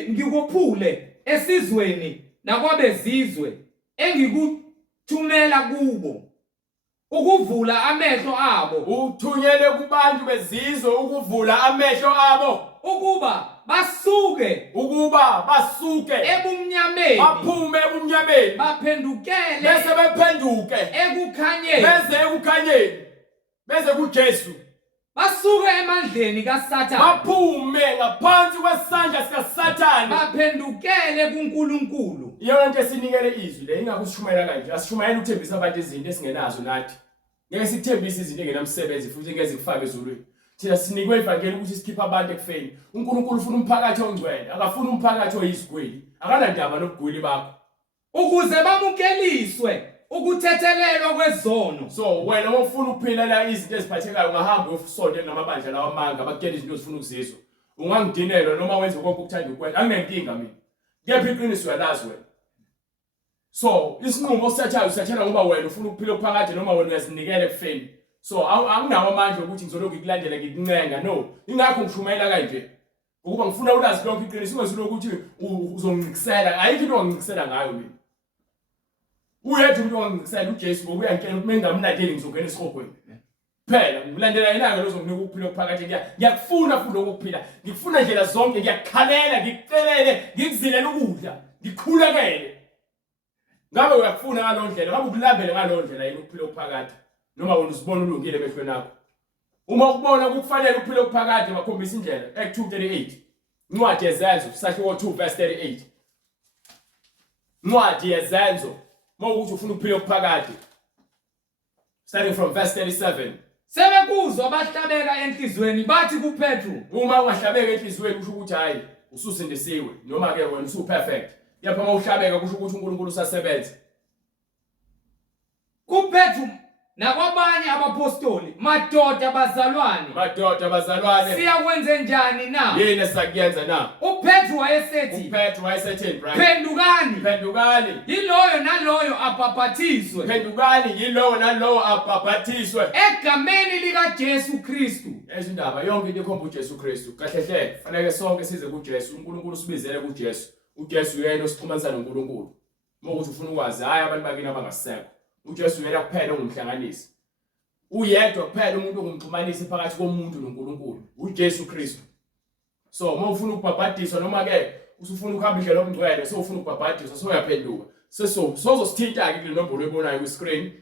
ngikophule esizweni nakwabezizwe engikuthumela kubo ukuvula amehlo abo. Uthunyele kubantu bezizwe ukuvula amehlo abo ukuba basuke ebumnyameni baphume ebumnyameni baphendukele bese bephenduke ekukhanyeni beze kuJesu. Basuke emandleni kaSathane baphume ngaphansi kwesandla sikaSathane baphendukele kuNkulunkulu. Iyona nto esinikele izwi le ingakho sishumayela kanje. Asishumayela ukuthembisa abantu izinto esingenazo nathi. Ngeke sithembise izinto engenamsebenzi futhi ngeke kufake ezulwini. Thina sinikwe ivangeli ukuthi sikhiphe abantu ekufeni. uNkulunkulu ufuna umphakathi ongcwele, akafuna umphakathi oyizigwili. Akanandaba nobugwili bakho. Ukuze bamukeliswe ukuthethelelwa kwezono. So wena ufuna ukuphilela izinto eziphathekayo ungahamba uyosonde namabandla lawa amanga bakutshela izinto ezifuna ukuzizwa. Ungangidinelwa noma wenze konke ukuthanda ukwenza. Anginenkinga mina. Kepha iqiniso uyalazi wena. So isinqumo usatshela ngoba wena ufuna ukuphila okuphakathi noma wena uyazinikela ekufeni. So anginawo amandla ukuthi ngizoloku ngikulandela ngikuncenga. No, ingakho ngishumayela kanje. Ukuba ngifuna ulazi lonke iqiniso ungezuloku ukuthi uzonginikisela. Ayikho into onginikisela ngayo mina. Uyedwa umuntu onginikisela uJesu ngoba uyangitshela ukuthi mengamlandeli ngizongena esihogweni. Phela ngilandela yena lozonginika ukuphila okuphakathi. Ngiyakufuna futhi ukuphila. Ngikufuna indlela zonke, ngiyakukhalela, ngikucelele, ngikuzilela ukudla, ngikhulekele. Ngabe uyakufuna ngalo ndlela, ngabe ukulambele ngalo ndlela yena ukuphila okuphakathi. Noma wena usibona ulungile emehlweni akho. Uma ukubona ukufanele ukuphila okuphakathi bakhombisa indlela. Act 2:38. Incwadi yezenzo sahluko 2 verse 38. Incwadi yezenzo mawukuthi ufuna ukuphila okuphakathi. Starting from verse 37. Sebekuzwa bahlabeka enhlizweni bathi kuPetru. Uma ungahlabeka enhlizweni kusho ukuthi hayi ususindisiwe noma ke wena usuperfect. Yapha mawuhlabeka kusho ukuthi uNkulunkulu usasebenza. kuPetru nakwabanye abapostoli, madoda bazalwane, siyakwenze njani na? Yini esizakuyenza na? uPetru wayesethi, right? Phendukani, yiloyo naloyo abhaphathizwe egameni likaJesu Kristu. Ezindaba yonke into ikhomba uJesu Kristu. Kahle fanele sonke size kuJesu. uNkulunkulu usibizele kuJesu. uJesu yena osixhumanisa noNkulunkulu. Mokuthi ufuna ukwazi hayi abantu bakini abangasekho. uJesu yena kuphela ongumhlanganisi. Uyedwa kuphela umuntu ongumxhumanisi phakathi komuntu noNkulunkulu, uJesu Kristu. So uma ufuna ukubhabhadiswa noma ke usufuna ukuhamba indlela yomngcwele, so ufuna ukubhabhadiswa, so uyaphenduka. Sozosithinta ke kule nombolo oyibonayo ku screen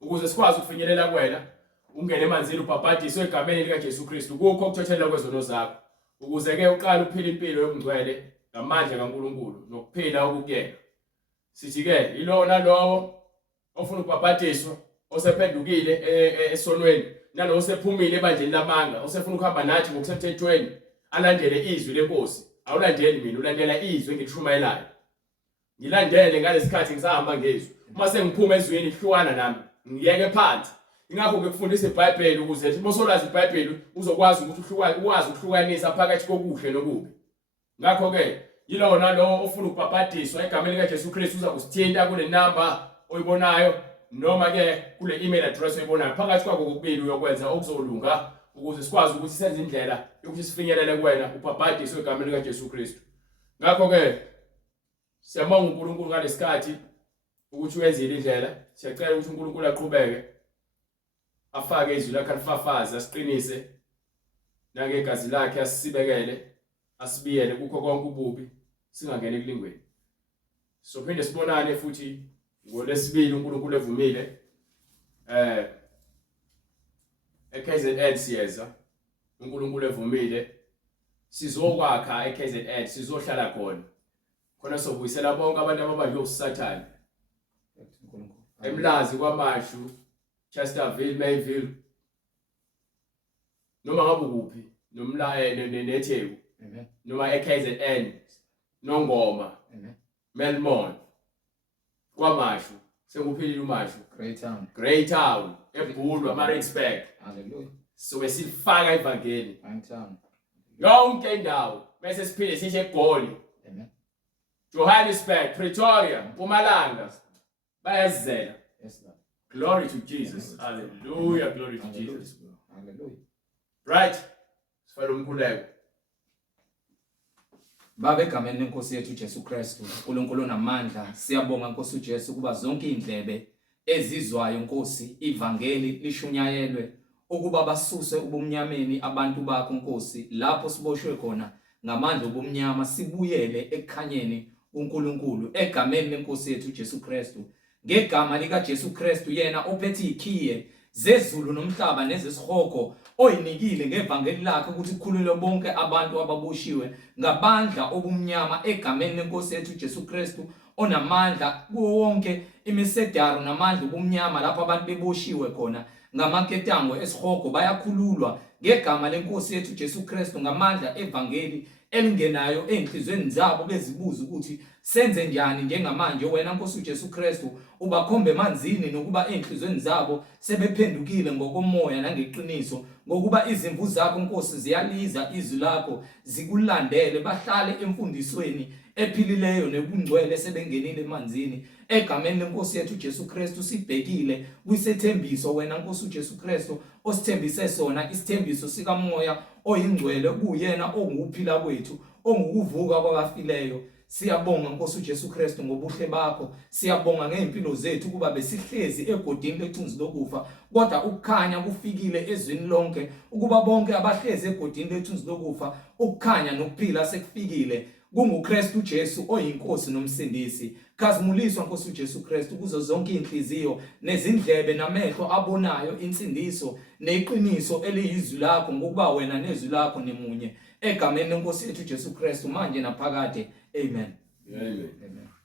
ukuze sikwazi ukufinyelela kuwena. Ungene emanzini ubhabhadiswe egameni likaJesu Kristu kukho ukuthethelwa kwezono zakho. Ukuze ke uqale uphile impilo yomngcwele ngamandla kaNkulunkulu nokuphila okukuyena. Sithi ke ilona lowo ofuna ukubhabhadiswa osephendukile esonweni nalo osephumile ebandleni lamanga osefuna ukuhamba nathi ngokusemthethweni alandele izwi lenkosi awulandeli mina ulandela izwi engithumayelayo ngilandele ngalesikhathi ngisahamba ngezwi uma sengiphuma ezweni lihlukana nami ngiyeke phansi ingakho ngikufundisa iBhayibheli ukuze uma usolazi iBhayibheli uzokwazi ukuthi ukwazi ukuhlukanisa phakathi kokuhle nokubi ngakho ke yilowo nalo ofuna ukubhabhadiswa egameni likaJesu Kristu uza kusithinta kule number oyibonayo noma ke kule email address oyibonayo phakathi kwako kokubili uyokwenza okuzolunga ukuze sikwazi ukuthi senze indlela yokuthi sifinyelele kuwena ubhabhadiswe egameni likaJesu Kristu ngakho ke siyabonga uNkulunkulu ngalesikhathi ukuthi wenzile indlela siyacela ukuthi uNkulunkulu aqhubeke afake izwi lakhe alifafaze asiqinise nangegazi lakhe asibekele asibiyele kukho konke ububi singangeni ekulingweni sophinde sibonane futhi ngolesibili uNkulunkulu evumile eKZN siyeza uNkulunkulu evumile sizokwakha eKZN sizohlala khona sobuyisela bonke abantu ababanjwe uSathane eMlazi kwaMashu Chesterville Mayville noma ngabe kuphi neTheku noma eKZN noNgoma Melbourne kwaMashu sekuphilile uMashu Great Town eBhulwa Maritzburg haleluya so besifaka ivangeli yonke indawo bese siphinde sishe eGoli Johannesburg Pretoria Mpumalanga bayazela glory to Jesus hallelujah glory to Jesus haleluya right sifala umkhuleko Baba egameni lenkosi yethu Jesu Kristu uNkulunkulu namandla siyabonga Nkosi uJesu kuba zonke indlebe ezizwayo Nkosi ivangeli lishunyayelwe ukuba basuse ubumnyameni abantu bakho Nkosi lapho siboshwe khona ngamandla obumnyama sibuyele ekukhanyeni uNkulunkulu egameni lenkosi yethu Jesu Kristu ngegama lika Jesu Kristu yena ophethe ikhiye zezulu nomhlaba nezesihogo oyinikile ngevangeli lakhe ukuthi kukhulule bonke abantu ababoshiwe ngabandla obumnyama egameni lenkosi yethu Jesu Kristu onamandla kuwo wonke imisedaro namandla obumnyama lapho abantu beboshiwe khona ngamaketango esihogo bayakhululwa ngegama lenkosi yethu Jesu Kristu ngamandla evangeli elingenayo enhlizweni zabo bezibuza ukuthi senze njani njengamanje wena Nkosi uJesu Kristu ubakhombe emanzini nokuba enhlizweni zabo sebephendukile ngokomoya nangeqiniso ngokuba izimvu zakho Nkosi ziyaliza izwi lakho zikulandele bahlale emfundisweni ephilileyo nebungcwele sebengenile emanzini egameni lenkosi yethu Jesu Kristu sibhekile kwisethembiso wena Nkosi uJesu Kristu osithembise sona isithembiso sika moya oyingcwele kuyena ongukuphila kwethu ongukuvuka kwabafileyo siyabonga Nkosi uJesu Kristu ngobuhle bakho siyabonga ngempilo zethu kuba besihlezi egodini lethunzi lokufa kodwa ukukhanya kufikile ezweni lonke ukuba bonke abahlezi egodini lethunzi lokufa ukukhanya nokuphila sekufikile kunguKristu Jesu oyinkosi nomsindisi khazimuliswa Nkosi uJesu Kristu kuzo zonke inhliziyo nezindlebe namehlo abonayo insindiso neqiniso eliyizwi lakho ngokuba wena nezwi lakho nemunye egameni lenkosi yethu Jesu Kristu manje naphakade amen amen amen